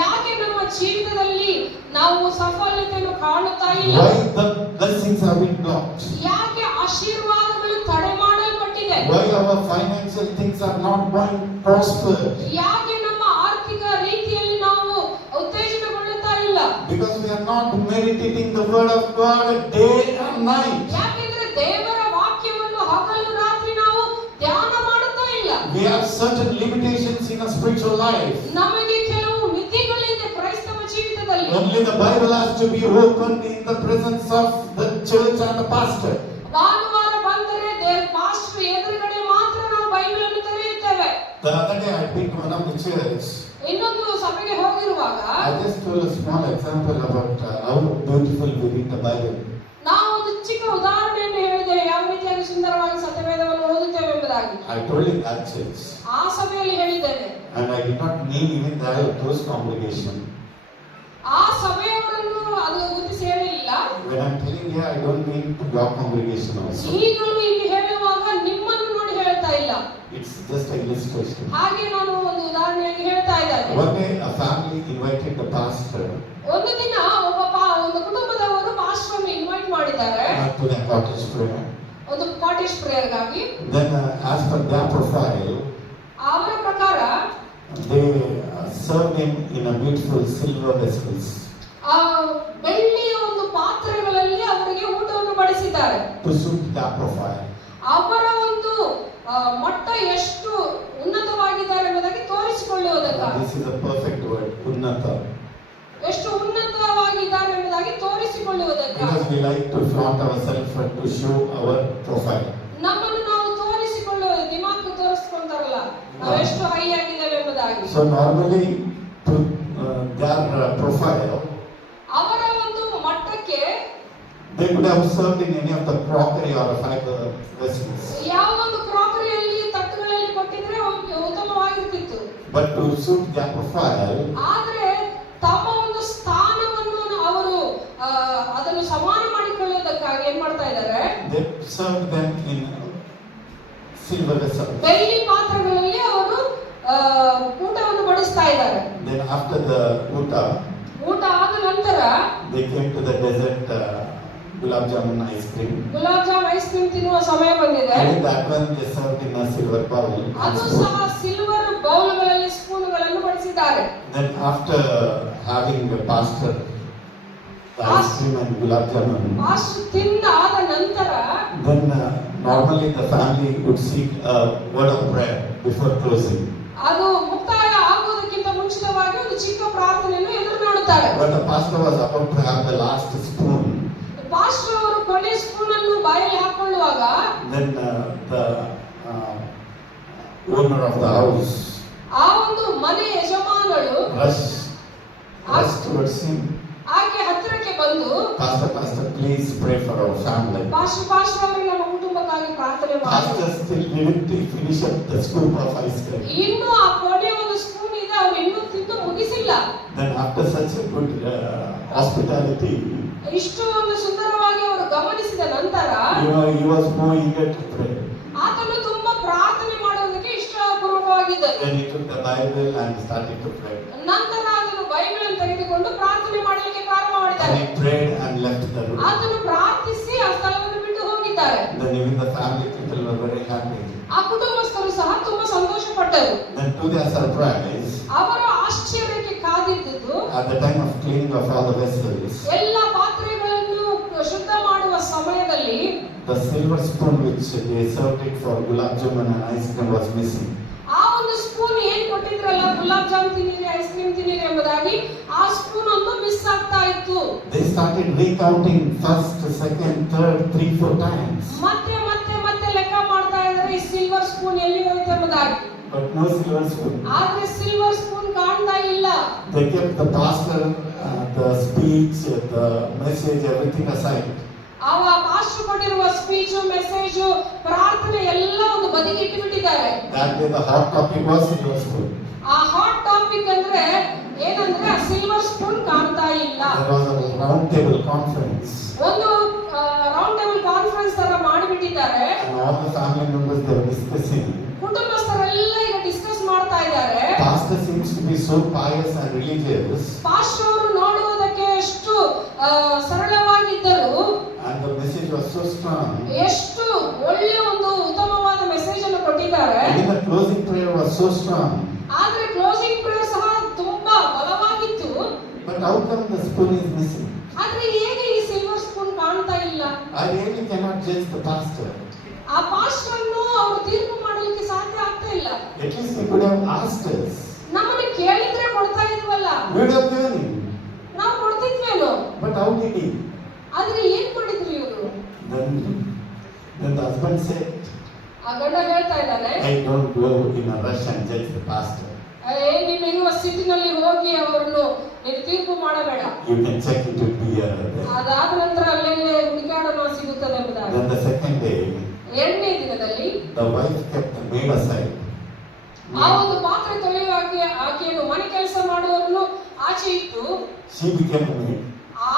ಯಾಕೆ ನಮ್ಮ ಜೀವಿತದಲ್ಲಿ ನಾವು ಸಫಲತೆಯನ್ನು ಕಾಣುತ್ತಾ ಇಲ್ಲ. Why the blessings have been blocked? ಯಾಕೆ ಆಶೀರ್ವಾದಗಳು ತಡೆ ಮಾಡಲ್ಪಟ್ಟಿದೆ? Why our financial things are not going prosper? ಯಾಕೆ ನಮ್ಮ ಆರ್ಥಿಕ ರೀತಿಯಲ್ಲಿ ನಾವು ಉತ್ತೇಜನಗೊಳ್ಳುತ್ತಾ ಇಲ್ಲ? Because we are not meditating the word of God day and night. ಯಾಕೆಂದ್ರೆ ದೇವರ ವಾಕ್ಯವನ್ನು ಹಗಲು ರಾತ್ರಿ ನಾವು ಧ್ಯಾನ ಮಾಡುತ್ತಾ ಇಲ್ಲ. We have certain limitations in our spiritual life. ನಮಗೆ ಕೆಲವು ಮಿತಿಗಳಿದೆ ಕ್ರೈಸ್ತವ ಜೀವಿತದಲ್ಲಿ. Only the Bible has to be opened in the presence of the church and the pastor. ಭಾನುವಾರ ಬಂದರೆ ಪಾಸ್ಟರ್ ಎದುರುಗಡೆ ಮಾತ್ರ ನಾವು ಬೈಬಲ್ ಅನ್ನು ತೆರೆಯುತ್ತೇವೆ. The other day I been to one of the church. ಇನ್ನೊಂದು ಸಭೆಗೆ ಹೋಗಿರುವಾಗ I just told a small example about how beautiful we read the Bible. ನಾವು ಒಂದು ಚಿಕ್ಕ ಉದಾಹರಣೆಯನ್ನು ಹೇಳಿದೆ, ಯಾವ ರೀತಿಯಾಗಿ ಸುಂದರವಾಗಿ ಸತ್ಯವೇದವನ್ನು ಓದುತ್ತೇವೆ ಎಂಬುದಾಗಿ. I told in that church. ಆ ಸಭೆಯಲ್ಲಿ ಹೇಳಿದ್ದೇನೆ. And I did not name even those congregation. ಆ ಸಭೆಯವರನ್ನು ಅದು ಗುರುತಿಸಿ ಹೇಳಿಲ್ಲ. When I'm telling you, I don't mean to your congregation also. ಈಗಲೂ ಇಲ್ಲಿ ಹೇಳುವಾಗ ನಿಮ್ಮನ್ನು ನೋಡಿ ಹೇಳ್ತಾ ಇಲ್ಲ. It's just an illustration. ಹಾಗೆ ನಾನು ಒಂದು ಉದಾಹರಣೆಯಾಗಿ ಹೇಳ್ತಾ ಇದ್ದೇನೆ. One day a family invited the pastor ಒಂದು ದಿನ ಒಂದು ಕುಟುಂಬದವರು ಪಾಸ್ಟರ್ ಅನ್ನು ಇನ್ವೈಟ್ ಮಾಡಿದ್ದಾರೆ to their cottage prayer. ಒಂದು cottage ಪ್ರೇಯರ್ಗಾಗಿ. Then as per their profile, ಅವರ ಪ್ರಕಾರ they served him in a beautiful silver vessels. ಆ ಬೆಳ್ಳಿಯ ಒಂದು ಪಾತ್ರೆಗಳಲ್ಲಿ ಅವರಿಗೆ ಊಟವನ್ನು ಬಡಿಸಿದ್ದಾರೆ. To suit their profile. ಅವರ ಒಂದು ಮಟ್ಟ ಎಷ್ಟು ಉನ್ನತವಾಗಿದ್ದಾರೆ ಎಂಬುದಾಗಿ ತೋರಿಸಿಕೊಳ್ಳುವುದಕ್ಕಾಗಿ. This is a perfect word, unnata. ಎಷ್ಟು ಉನ್ನತವಾಗಿದ್ದಾರೆ ಎಂಬುದಾಗಿ ತೋರಿಸಿಕೊಳ್ಳುವುದಕ್ಕಾಗಿ. Because we like to flaunt ourselves to show our profile. ನಮ್ಮನ್ನು ನಾವು ತೋರಿಸಿಕೊಳ್ಳುವ ದಿಮಾಕು ತೋರಿಸಿಕೊಂತಾರಲ್ಲ, ನಾವು ಎಷ್ಟು ಹೈ ಆಗಿದ್ದೇವೆ ಎಂಬುದಾಗಿ. So normally to their profile, ಅವರ ಒಂದು ಮಟ್ಟಕ್ಕೆ they could have served in any of the crockery or fiber vessels. ಯಾವ ಒಂದು ಕ್ರಾಕರಿಯಲ್ಲಿ ತಟ್ಟುಗಳಲ್ಲಿ ಕೊಟ್ಟಿದ್ರೆ ಉತ್ತಮವಾಗಿರ್ತಿತ್ತು. But to suit their profile, ಆದರೆ ತಮ್ಮ ಒಂದು ಸ್ಥಾನವನ್ನು ಅವರು ಅದನ್ನು ಸಮಾನ ಮಾಡಿಕೊಳ್ಳುವುದಕ್ಕಾಗಿ ಏನ್ ಮಾಡ್ತಾ ಇದ್ದಾರೆ? they served them in silver vessels. ಬೆಳ್ಳಿ ಪಾತ್ರೆಗಳಲ್ಲಿ ಅವರು ಊಟವನ್ನು ಬಡಿಸ್ತಾ ಇದ್ದಾರೆ. Then after the ಊಟ ಆದ ನಂತರ they came to the desert gulab jamun ice cream. Gulab jam ice cream ತಿನ್ನುವ ಸಮಯ ಬಂದಿದೆ. And that one they served in a silver bowl. ಅದು ಸಹ silver ಬೌಲ್ಗಳಲ್ಲಿ ಸ್ಪೂನ್ಗಳನ್ನು ಬಡಿಸಿದ್ದಾರೆ. Then after having the pastor the ice cream and gulab jamun, ಅಷ್ಟು ತಿಂದಾದ ನಂತರ then normally the family would seek a word of prayer before closing. ಅದು ಮುಕ್ತಾಯ ಆಗುವುದಕ್ಕಿಂತ ಮುಂಚಿತವಾಗಿ ಒಂದು ಚಿಕ್ಕ ಪ್ರಾರ್ಥನೆಯನ್ನು ಎದುರು ನೋಡುತ್ತಾರೆ. But the pastor was about to have the last spoon. Pastor ಅವರು ಕೊನೆ ಸ್ಪೂನ್ ಅನ್ನು ಬಾಯಲ್ಲಿ ಹಾಕೊಳ್ಳುವಾಗ Then the owner of the house ಆ ಒಂದು ಮನೆ ಯಜಮಾನರು rushed towards him. ಆಕೆ ಹತ್ತಿರಕ್ಕೆ ಬಂದು, Pastor, please pray for our family. Pastor ಅವರು ನಮ್ಮ ಕುಟುಂಬಕ್ಕಾಗಿ ಪ್ರಾರ್ಥನೆ ಮಾಡಿ. Pastor still didn't finish up the scoop of ice cream. ಇನ್ನು ಆ ಕೊನೆ ಒಂದು ಸ್ಪೂನ್ ಇದೆ, ಅವರು ಇನ್ನೂ ತಿಂದು ಮುಗಿಸಿಲ್ಲ. Then after such a good hospitality, ಇಷ್ಟು ಒಂದು ಸುಂದರವಾಗಿ ಅವರು ಗಮನಿಸಿದ ನಂತರ he was more eager to pray. ಆತನು ತುಂಬಾ ಪ್ರಾರ್ಥನೆ ಮಾಡುವುದಕ್ಕೆ ಇಷ್ಟಪೂರ್ವಕವಾಗಿದ್ದ. Then he took the Bible and started to pray. ನಂತರ ಅದನ್ನು ಬೈಬಲ್ ಅನ್ನು ತೆಗೆದುಕೊಂಡು ಪ್ರಾರ್ಥನೆ ಮಾಡಲಿಕ್ಕೆ ಪ್ರಾರಂಭ ಮಾಡಿದ್ದಾರೆ. And he prayed and left the room. ಆತನು ಪ್ರಾರ್ಥಿಸಿ ಆ ಸ್ಥಳವನ್ನು ಬಿಟ್ಟು ಹೋಗಿದ್ದಾರೆ. Then even the family people were very happy. ಆ ಕುಟುಂಬಸ್ಥರು ಸಹ ತುಂಬಾ ಸಂತೋಷ ಪಟ್ಟರು. Then to their surprise, ಅವರ ಆಶ್ಚರ್ಯಕ್ಕೆ ಕಾದಿದ್ದುದು, at the time of cleaning of all the vessels, ಎಲ್ಲ ಪಾತ್ರೆಗಳನ್ನು ಶುದ್ಧ ಮಾಡುವ ಸಮಯದಲ್ಲಿ the silver spoon which they served it for gulab jamun and ice cream was missing. ಆ ಒಂದು ಸ್ಪೂನ್ ಏನ್ ಕೊಟ್ಟಿದ್ರಲ್ಲ, ಗುಲಾಬ್ ಜಾಮ್ ತಿನ್ನಿರಿ, ಐಸ್ ಕ್ರೀಮ್ ತಿನ್ನಿರಿ ಎಂಬುದಾಗಿ, ಆ ಸ್ಪೂನ್ ಒಂದು ಮಿಸ್ ಆಗ್ತಾ ಇತ್ತು. They started recounting first, second, third, 3-4 times. ಮತ್ತೆ ಲೆಕ್ಕ ಮಾಡ್ತಾ ಇದ್ದಾರೆ, ಈ ಸಿಲ್ವರ್ ಸ್ಪೂನ್ ಎಲ್ಲಿ ಹೋಯ್ತು ಎಂಬುದಾಗಿ. But no silver spoon. ಆದ್ರೆ ಸಿಲ್ವರ್ ಸ್ಪೂನ್ ಕಾಣ್ತಾ ಇಲ್ಲ. They kept the pastor, the speech, the message, everything aside. ಆ ಪಾಸ್ಟರ್ ಕೊಟ್ಟಿರುವ ಸ್ಪೀಚ್, ಮೆಸೇಜ್, ಪ್ರಾರ್ಥನೆ ಎಲ್ಲ ಒಂದು ಬದಿಗೆ ಇಟ್ಟು ಬಿಟ್ಟಿದ್ದಾರೆ. That day the hot topic was silver spoon. ಆ ಹಾಟ್ ಟಾಪಿಕ್ ಅಂದ್ರೆ ಏನಂದ್ರೆ ಆ ಸಿಲ್ವರ್ ಸ್ಪೂನ್ ಕಾಣ್ತಾ ಇಲ್ಲ. There was a round table conference. ಒಂದು ರೌಂಡ್ ಟೇಬಲ್ ಕಾನ್ಫರೆನ್ಸ್ ತರ ಮಾಡಿಬಿಟ್ಟಿದ್ದಾರೆ. And all the family members they were discussing. ಕುಟುಂಬಸ್ಥರೆಲ್ಲ ಈಗ ಡಿಸ್ಕಸ್ ಮಾಡ್ತಾ ಇದ್ದಾರೆ. Pastor seems to be so pious and religious. Pastor ಅವರು ನೋಡುವುದಕ್ಕೆ closing prayer was so strong. ಆದ್ರೆ ಕ್ಲೋಸಿಂಗ್ ಪ್ರೇಯರ್ ಸಹ ತುಂಬಾ ಬಲವಾಗಿತ್ತು. But how come the spoon is missing? ಆದ್ರೆ ಹೇಗೆ ಈ ಸಿಲ್ವರ್ ಸ್ಪೂನ್ ಕಾಣ್ತಾ ಇಲ್ಲ? I really cannot judge the pastor. ಆ ಪಾಸ್ಟರ್ ಅನ್ನು ಅವರು ತೀರ್ಪು ಮಾಡಲಿಕ್ಕೆ ಸಾಧ್ಯ ಆಗ್ತಾ ಇಲ್ಲ. At least he could have asked us. ನಮ್ಮನ್ನು ಕೇಳಿದ್ರೆ ಕೊಡ್ತಾ ಇದ್ವಲ್ಲ, We would have given him. ನಾವು ಕೊಡ್ತಿದ್ವೇನೋ. But how did he? ಆದ್ರೆ ಏನ್ ಮಾಡಿದ್ರು ಇವರು? Then the husband said, ಆ ಗಂಡ ಹೇಳ್ತಾ ಇದ್ದಾನೆ, I don't go in a rush and judge the pastor. ನೀನು ಇರುವ ಸಿಟಿನಲ್ಲಿ ಹೋಗಿ ಅವರನ್ನು ನೀನು ತೀರ್ಪು ಮಾಡಬೇಡ. You can check it to be here. ಅದಾದ ನಂತರ ಅಲ್ಲೇ ಹುಡುಕಾಡೋಣ ಸಿಗುತ್ತದೆ ಎಂಬುದಾಗಿ. Then the second day, ಎರಡನೇ ದಿನದಲ್ಲಿ the wife kept the maid aside. ಆ ಒಂದು ಪಾತ್ರೆ ತೊಳೆಯುವ ಆಕೆಯನ್ನು ಮನೆ ಕೆಲಸ ಮಾಡುವವರನ್ನು ಆಚೆ ಇಟ್ಟು She became a maid.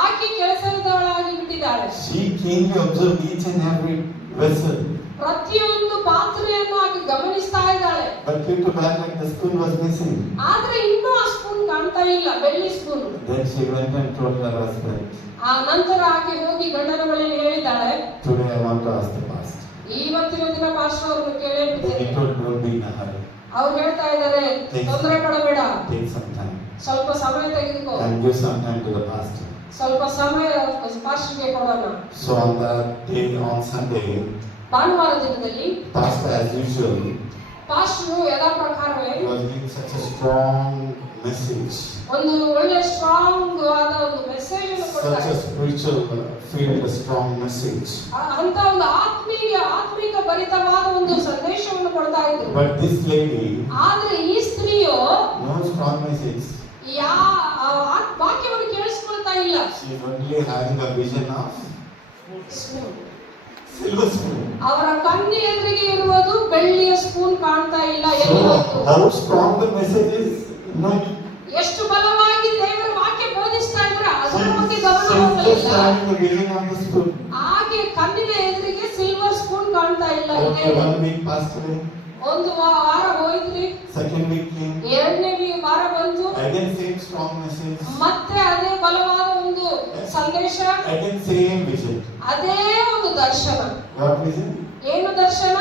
ಆಕೆ ಕೆಲಸದವಳಾಗಿ ಬಿಟ್ಟಿದ್ದಾಳೆ. She keenly observed each and every vessel. ಪ್ರತಿಯೊಂದು ಪಾತ್ರೆಯನ್ನು ಆಕೆ ಗಮನಿಸ್ತಾ ಇದ್ದಾಳೆ. But due to bad luck, the spoon was missing. ಆದ್ರೆ ಇನ್ನೂ ಆ ಸ್ಪೂನ್ ಕಾಣ್ತಾ ಇಲ್ಲ, ಬೆಳ್ಳಿ spoon. Then she went and told her husband, ಆ ನಂತರ ಆಕೆ ಹೋಗಿ ಗಂಡನ ಬಳಿಯಲ್ಲಿ ಹೇಳಿದ್ದಾಳೆ, today I want to ask the pastor. ಇವತ್ತಿನ ದಿನ ಪಾಸ್ಟರ್ ಅವರನ್ನು Then ಕೇಳೇಬಿಟ್ಟಿದ್ದೇನೆ. he told, don't be in a hurry. ಅವ್ರು ಹೇಳ್ತಾ ಇದ್ದಾರೆ, ತೊಂದರೆ ಪಡಬೇಡ, Take some time ಸ್ವಲ್ಪ ಸಮಯ ತೆಗೆದುಕೋ, and give some time to the pastor. ಸ್ವಲ್ಪ ಸಮಯ ಪಾಸ್ಟರ್ಗೆ ಕೊಡೋಣ. So on that day, on Sunday, ಭಾನುವಾರ ದಿನದಲ್ಲಿ pastor as usual ಪಾಸ್ಟರ್ ಯಥಾ ಪ್ರಕಾರವೇ was giving such a strong message, ಒಂದು ಒಳ್ಳೆ ಸ್ಟ್ರಾಂಗ್ ಆದ ಒಂದು ಮೆಸೇಜ್ ಅನ್ನು ಕೊಡ್ತಾ such a spiritual filled strong message. ಅಂತ ಒಂದು ಆತ್ಮಿಕ ಭರಿತವಾದ ಒಂದು ಸಂದೇಶವನ್ನು ಕೊಡ್ತಾ ಇದ್ರು. But this lady, ಆದ್ರೆ ಈ ಸ್ತ್ರೀಯು no strong message. ವಾಕ್ಯವನ್ನು ಕೇಳಿಸ್ಕೊಳ್ತಾ ಇಲ್ಲ. She is only having a vision of silver spoon. ಅವರ ಕಣ್ಣಿ ಎದುರಿಗೆ ಇರುವುದು ಬೆಳ್ಳಿಯ ಸ್ಪೂನ್ ಕಾಣ್ತಾ ಇಲ್ಲ. So how strong the message is? No. ಎಷ್ಟು ಬಲವಾಗಿ ದೇವರ ವಾಕ್ಯ ಬೋಧಿಸ್ತಾ ಇದ್ರೆ ಅದರ ಬಗ್ಗೆ ಗಮನ She is just ಹೋಗಲಿಲ್ಲ. having the vision of the spoon. ಹಾಗೆ ಕಣ್ಣಿನ ಎದುರಿಗೆ ಸಿಲ್ವರ್ ಸ್ಪೂನ್ ಕಾಣ್ತಾ ಇಲ್ಲ. Okay, 1 week passed away. ಒಂದು ವಾರ ಹೋಯ್ತ್ರಿ, Second week came. ಎರಡನೇ ವಾರ ಬಂತು, Again same strong message. ಮತ್ತೆ ಅದೇ ಬಲವಾದ ಒಂದು ಸಂದೇಶ, Again same vision. ಅದೇ ಒಂದು ದರ್ಶನ. What vision? ಏನು ದರ್ಶನ?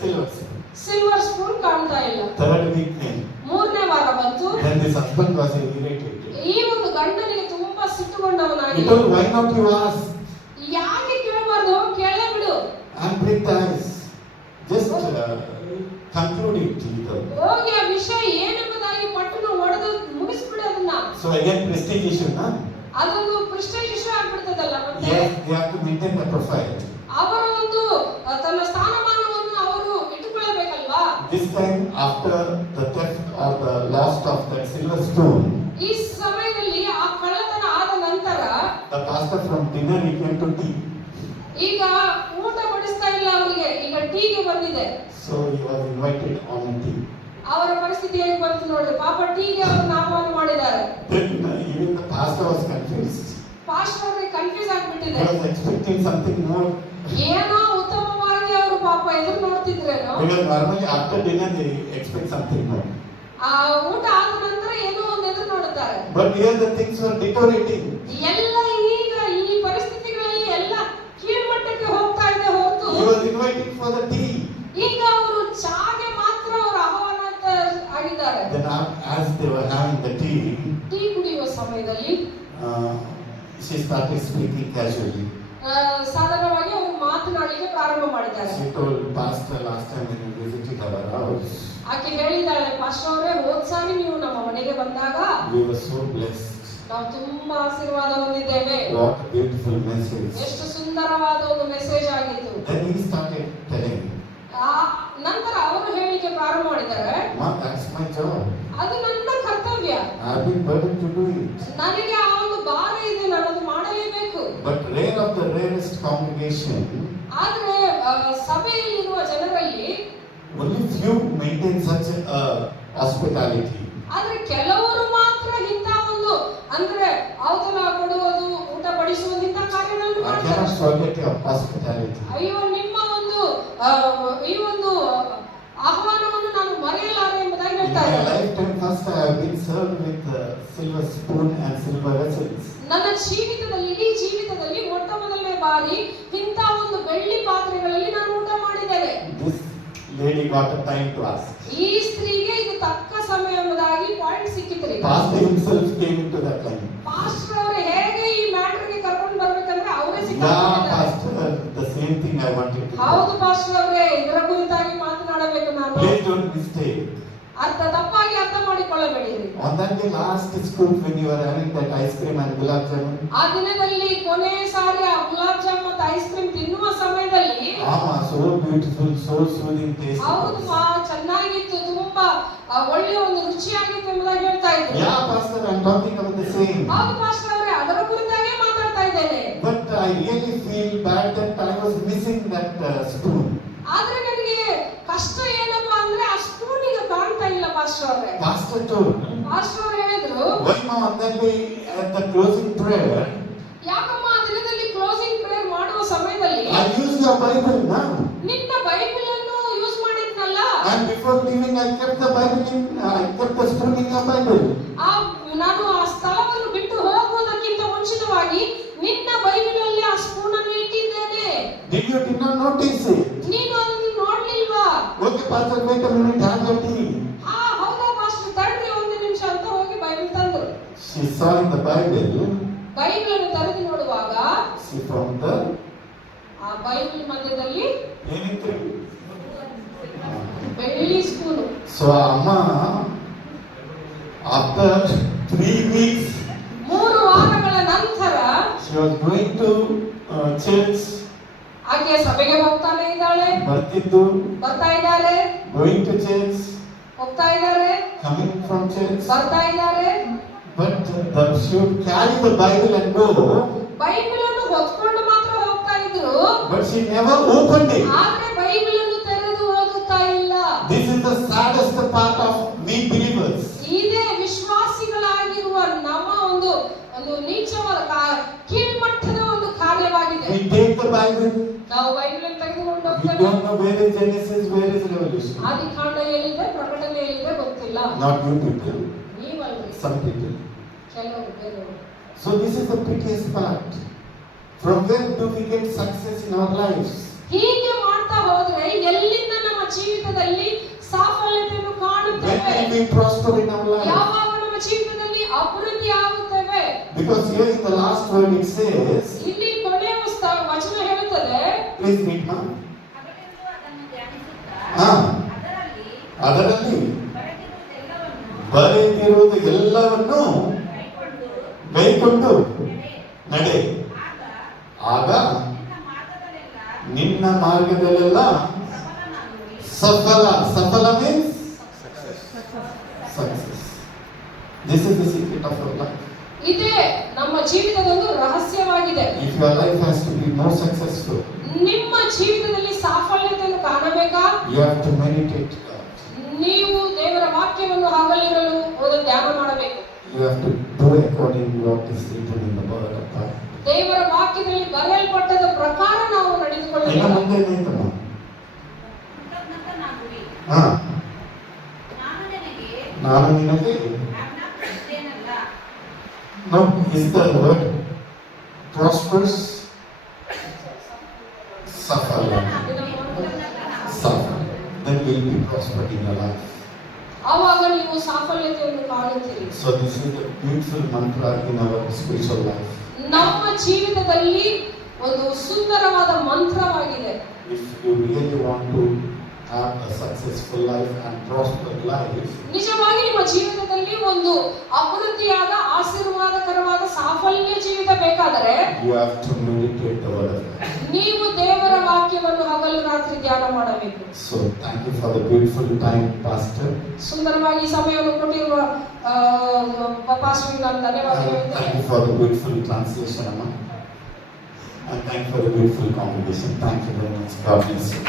Silver spoon. ಸಿಲ್ವರ್ ಸ್ಪೂನ್ ಕಾಣ್ತಾ ಇಲ್ಲ. Third week came. ಮೂರನೇ ವಾರ ಬಂತು. Then this husband was irritated. ಈ ಒಂದು ಗಂಡನಿಗೆ ತುಂಬಾ He ಸಿಟ್ಟುಕೊಂಡವನಾಗಿ, told, why not you ask ಯಾಕೆ ಕೇಳಬಾರ್ದು, ಕೇಳೇ ಬಿಡು, and break the ice? Just conclude it. He told. ಹೋಗಿ ಆ ವಿಷಯ ಏನೆಂಬುದಾಗಿ ಪಟ್ಟಣ ಒಡೆದು ಮುಗಿಸ್ಬಿಡು ಅದನ್ನ. So again prestige issue, na? ಅದೊಂದು ಪ್ರೆಸ್ಟೀಜ್ ಇಶ್ಯೂ ಆಗ್ಬಿಡ್ತದಲ್ಲ. ಮತ್ತೆ Yes, they have to maintain the profile. ಅವರ ಒಂದು ತನ್ನ ಸ್ಥಾನಮಾನವನ್ನು ಅವರು ಇಟ್ಟುಕೊಳ್ಳಬೇಕಲ್ವಾ. This time after the theft or the loss of that silver spoon, ಈ ಸಮಯದಲ್ಲಿ ಆ ಕಳ್ಳತನ ಆದ ನಂತರ the pastor from dinner he came to tea. ಈಗ ಊಟ ಬಡಿಸ್ತಾ ಇಲ್ಲ ಅವರಿಗೆ, ಈಗ ಟೀಗೆ ಬಂದಿದೆ. So he was invited on a tea. ಅವರ ಪರಿಸ್ಥಿತಿ ಹೇಗೆ ಬಂತು ನೋಡ್ರಿ, ಪಾಪ ಟೀಗೆ ಅವರನ್ನು ಆಹ್ವಾನ ಮಾಡಿದ್ದಾರೆ. Then even the pastor was confused. Pastor ಅವರಿಗೆ ಕನ್ಫ್ಯೂಸ್ He ಆಗ್ಬಿಟ್ಟಿದೆ. was expecting something more. ಏನೋ ಉತ್ತಮವಾಗಿ ಅವರು ಪಾಪ ಎದುರು ನೋಡ್ತಿದ್ರೇನೋ. Because normally after dinner they expect something more. ಆ ಊಟ ಆದ ನಂತರ ಏನೋ ಒಂದು ಎದುರು ನೋಡುತ್ತಾರೆ. But here the things were deteriorating. ಎಲ್ಲ ಈಗ ಈ ಪರಿಸ್ಥಿತಿಗಳಲ್ಲಿ ಎಲ್ಲ ಕೀಳ್ಮಟ್ಟಕ್ಕೆ ಹೋಗ್ತಾ ಇದೆ ಹೊರತು He was invited for the tea. ಈಗ ಅವರು ಚಾಗೆ ಮಾತ್ರ ಅವರು ಆಹ್ವಾನ ಅಂತ ಆಗಿದ್ದಾರೆ. Then as they were having the tea, tea ಕುಡಿಯುವ ಸಮಯದಲ್ಲಿ she started speaking casually. ಸಾಧಾರಣವಾಗಿ ಅವರು ಮಾತನಾಡಲಿಕ್ಕೆ ಪ್ರಾರಂಭ ಮಾಡಿದ್ದಾರೆ. She told pastor last time when you visited our house, ಆಕೆ ಹೇಳಿದ್ದಾಳೆ, ಪಾಸ್ಟರ್ ಅವರೇ ಹೋದ್ ಸಾರಿ ನೀವು ನಮ್ಮ ಮನೆಗೆ ಬಂದಾಗ we were so blessed. ನಾವು ತುಂಬಾ ಆಶೀರ್ವಾದ ಹೊಂದಿದ್ದೇವೆ. What a beautiful message. ಎಷ್ಟು ಸುಂದರವಾದ ಒಂದು ಮೆಸೇಜ್ ಆಗಿತ್ತು. Then he started telling, ನಂತರ ಅವರು ಹೇಳಿಕೆ ಪ್ರಾರಂಭ ಮಾಡಿದ್ದಾರೆ, Ma, that's my job. ಅದು ನನ್ನ ಕರ್ತವ್ಯ, I've been burdened to do it. ನನಗೆ ಆ ಒಂದು ಭಾರ ಇದೆ, ನಾನು ಅದು ಮಾಡಲೇಬೇಕು. But rare of the rarest congregation, ಆದ್ರೆ ಸಭೆಯಲ್ಲಿ ಇರುವ ಜನರಲ್ಲಿ only few maintain such a hospitality. ಆದ್ರೆ ಕೆಲವರು ಮಾತ್ರ ಇಂಥ ಒಂದು ಅಂದ್ರೆ ಔತಣ ಕೊಡುವುದು, ಊಟ ಬಡಿಸುವುದು, ಇಂಥ ಕಾರ್ಯಗಳನ್ನು I ಮಾಡ್ತಾರೆ. cannot forget your hospitality. ಅಯ್ಯೋ, ನಿಮ್ಮ ಒಂದು ಈ ಒಂದು ಆಹ್ವಾನವನ್ನು ನಾನು ಮರೆಯಲಾರೆ ಎಂಬುದಾಗಿ In ಹೇಳ್ತಾ my ಇದ್ದಾರೆ. lifetime, first I have been served with silver spoon and silver vessels. ನನ್ನ ಜೀವಿತದಲ್ಲಿ, ಇಡೀ ಜೀವಿತದಲ್ಲಿ ಮೊಟ್ಟ ಮೊದಲನೇ ಬಾರಿ ಇಂಥ ಒಂದು ಬೆಳ್ಳಿ ಪಾತ್ರೆಗಳಲ್ಲಿ ನಾನು ಊಟ ಮಾಡಿದ್ದೇನೆ. This lady got a time to ask. ಈ ಸ್ತ್ರೀಗೆ ಇದು ತಕ್ಕ ಸಮಯ ಎಂಬುದಾಗಿ ಪಾಯಿಂಟ್ ಸಿಕ್ಕಿತ್ರಿ. Pastor himself came into that line. Pastor ಅವರು ಹೇಗೆ ಈ ಮ್ಯಾಟರ್ ಗೆ ಕರ್ಕೊಂಡು ಬರ್ಬೇಕಂದ್ರೆ ಅವರೇ Yeah, ಸಿಕ್ಕಿದ್ದಾರೆ. Pastor, the same thing I wanted to ಹೌದು do. ಪಾಸ್ಟರ್ ಅವರೇ, ಇದರ ಕುರಿತಾಗಿ ಮಾತನಾಡಬೇಕು ನಾನು. Please don't mistake. ತಪ್ಪಾಗಿ ಅರ್ಥ ಮಾಡಿಕೊಳ್ಳಬೇಡಿರಿ. On that day last school when you were having that ice cream and gulab jamun. ಆ ದಿನದಲ್ಲಿ ಕೊನೆ ಸಾರಿ ಆ ಗುಲಾಬ್ ಜಾಮ್ ಮತ್ತು ಐಸ್ ಕ್ರೀಮ್ ತಿನ್ನುವ ಸಮಯದಲ್ಲಿ So beautiful, so soothing taste. ಹೌದು ಚೆನ್ನಾಗಿತ್ತು, ತುಂಬಾ ಒಳ್ಳೆಯ ಒಂದು ರುಚಿಯಾಗಿತ್ತು ಎಂಬುದಾಗಿ ಹೇಳ್ತಾ ಇದ್ರು. Yeah, Pastor, I'm talking about the same. ಹೌದು ಪಾಸ್ಟರ್ ಅವರೇ, ಅದರ ಕುರಿತಾಗಿ ಮಾತಾಡ್ತಾ ಇದ್ದೇನೆ. But I really feel bad that I was missing that spoon. ಆದ್ರೆ ನನಗೆ ಕಷ್ಟ ಏನಪ್ಪಾ ಅಂದ್ರೆ ಆ ಸ್ಪೂನ್ ಈಗ ಕಾಣ್ತಾ ಇಲ್ಲ ಪಾಸ್ಟರ್ ಅವರೇ. Pastor told. ಪಾಸ್ಟರ್ ಅವರು ಹೇಳಿದ್ರು, Why now on that day at the closing prayer, ಯಾಕಮ್ಮ ಆ ದಿನದಲ್ಲಿ ಕ್ಲೋಸಿಂಗ್ ಪ್ರೇಯರ್ ಮಾಡುವ ಸಮಯದಲ್ಲಿ I used your Bible now. ನಿನ್ನ ಬೈಬಲ್ ಅನ್ನು ಯೂಸ್ ಮಾಡಿದ್ನಲ್ಲ, And before leaving, I kept the Bible I kept the spoon in your Bible. ನಾನು ಆ ಸ್ಥಳವನ್ನು ಬಿಟ್ಟು ಹೋಗುವುದಕ್ಕಿಂತ ಮುಂಚಿತವಾಗಿ ನಿನ್ನ ಬೈಬಲ್ ಅಲ್ಲಿ ಆ ಸ್ಪೂನ್ ಅನ್ನು ಇಟ್ಟಿದ್ದೇನೆ. Did not notice it? ನೀನು ಅದನ್ನು ನೋಡ್ಲಿಲ್ವಾ? Okay, Pastor, wait a minute, have your tea. ಹೌದಾ ಪಾಸ್ಟರ್, ತಡ್ರಿ ಒಂದು ನಿಮಿಷ ಅಂತ ಹೋಗಿ ಬೈಬಲ್ ತಂದ್ರು. She saw in the Bible. Bible ಅನ್ನು ತೆರೆದು ನೋಡುವಾಗ She found the. ಆ ಬೈಬಲ್ ಮಧ್ಯದಲ್ಲಿ Anything. ಬೆಳ್ಳಿ spoon. So Amma, after 3 weeks, 3 ವಾರಗಳ ನಂತರ she was going to church. ಆಕೆ ಸಭೆಗೆ ಹೋಗ್ತಾನೆ ಇದ್ದಾಳೆ, ಬರ್ತಾ ಇದ್ದಾರೆ, going to church, ಹೋಗ್ತಾ ಇದ್ದಾರೆ, coming from church. ಬರ್ತಾ ಇದ್ದಾರೆ. But she would carry the Bible and go. Bible ಅನ್ನು ಹೊತ್ಕೊಂಡು ಮಾತ್ರ ಹೋಗ್ತಾ ಇದ್ರು, But she never opened it. ಆದ್ರೆ ಬೈಬಲ್ ಅನ್ನು ತೆರೆದು ಓದುತ್ತಾ ಇಲ್ಲ. This is the saddest part of we believers. ಇದೇ ವಿಶ್ವಾಸಿಗಳಾಗಿರುವ ನಮ್ಮ ಒಂದು ನೀಚವಾದ ಕೀಳ್ಮಟ್ಟದ ಒಂದು ಕಾರ್ಯವಾಗಿದೆ. We take the Bible. ನಾವು ಬೈಬಲ್ ಅನ್ನು ತೆಗೆದುಕೊಂಡು We ಹೋಗ್ತೇವೆ. don't know where is Genesis, where is Revelation. ಆದಿಕಾಂಡ ಎಲ್ಲಿದೆ, ಪ್ರಕಟಣೆ ಎಲ್ಲಿದೆ ಗೊತ್ತಿಲ್ಲ. Not you people. ನೀವಲ್ರಿ, Some people. ಕೆಲವರು ಬೇರೆಯವರು. So this is the prettiest part. From where do we get success in our lives? ಹೀಗೆ ಮಾಡ್ತಾ ಹೋದ್ರೆ ಎಲ್ಲಿಂದ ನಮ್ಮ ಜೀವಿತದಲ್ಲಿ ಸಾಫಲ್ಯತೆಯನ್ನು ಕಾಣುತ್ತೇವೆ? When will we prosper in our life? ಯಾವಾಗ ನಮ್ಮ ಜೀವಿತದಲ್ಲಿ ಅಭಿವೃದ್ಧಿ ಆಗುತ್ತೇವೆ? Because here in the last word it says. ಇಲ್ಲಿ ಕೊನೆಯ ವಚನ ಹೇಳುತ್ತದೆ, Please read, ma'am. ಹಗಲಿರುಳು ಅದನ್ನು ಧ್ಯಾನಿಸುತ್ತಾ ಅದರಲ್ಲಿ ಬರೆದಿರುವುದೆಲ್ಲವನ್ನು ಬರೆದಿರುವುದೆಲ್ಲವನ್ನು ಕೈಕೊಂಡು ಕೈಕೊಂಡು ನಡೆ. ಆಗ ನಿನ್ನ ಮಾರ್ಗದಲ್ಲೆಲ್ಲ ಸಫಲ means success. This is the secret of our life. ಇದೇ ನಮ್ಮ ಜೀವಿತದ ಒಂದು ರಹಸ್ಯವಾಗಿದೆ. If your life has to be more successful, ನಿಮ್ಮ ಜೀವಿತದಲ್ಲಿ ಸಾಫಲ್ಯತೆಯನ್ನು ಕಾಣಬೇಕಾ? you have to meditate God. ನೀವು ದೇವರ ವಾಕ್ಯವನ್ನು ಹಗಲಿರಲು ಧ್ಯಾನ ಮಾಡಬೇಕು. You have to do according to what is written in the word of God. ದೇವರ ವಾಕ್ಯದಲ್ಲಿ ಬರೆಯಲ್ಪಟ್ಟದ ಪ್ರಕಾರ ನಾವು ಇನ್ನು ನಡೆದುಕೊಳ್ಳಬೇಕು. ಮುಂದೆ ಏನಾಯ್ತಮ್ಮ? ಕೃತಜ್ಞನಾಗುವಿ. ನಾನು ನಿನಗೆ ಆಜ್ಞಾಪಿಸಿದ್ದೇನಲ್ಲ. No, is the word prosperous? Suffer. Suffer. Then you will be prospered in your life. ಆವಾಗ ನೀವು ಸಾಫಲ್ಯತೆಯನ್ನು ಕಾಣುತ್ತೀರಿ. So this is the beautiful mantra in our spiritual life. ನಮ್ಮ ಜೀವಿತದಲ್ಲಿ ಒಂದು ಸುಂದರವಾದ ಮಂತ್ರವಾಗಿದೆ. If you really want to have a successful life and prosperous life, ನಿಜವಾಗಿ ನಿಮ್ಮ ಜೀವಿತದಲ್ಲಿ ಒಂದು ಅಭಿವೃದ್ಧಿಯಾದ ಆಶೀರ್ವಾದಕರವಾದ ಸಾಫಲ್ಯ ಜೀವಿತ ಬೇಕಾದರೆ you have to meditate the word of God. ನೀವು ದೇವರ ವಾಕ್ಯವನ್ನು ಹಗಲು ರಾತ್ರಿ ಧ್ಯಾನ ಮಾಡಬೇಕು. So thank you for the beautiful time, Pastor. ಸುಂದರವಾಗಿ ಸಮಯವನ್ನು ಕೊಟ್ಟಿರುವ ಪಾಸ್ಟರ್ಗೆ ನಾನು ಧನ್ಯವಾದ And ಹೇಳ್ತೇನೆ. thank you for the beautiful translation, Amma. And thank you for the beautiful congregation. Thank you very much. God bless you.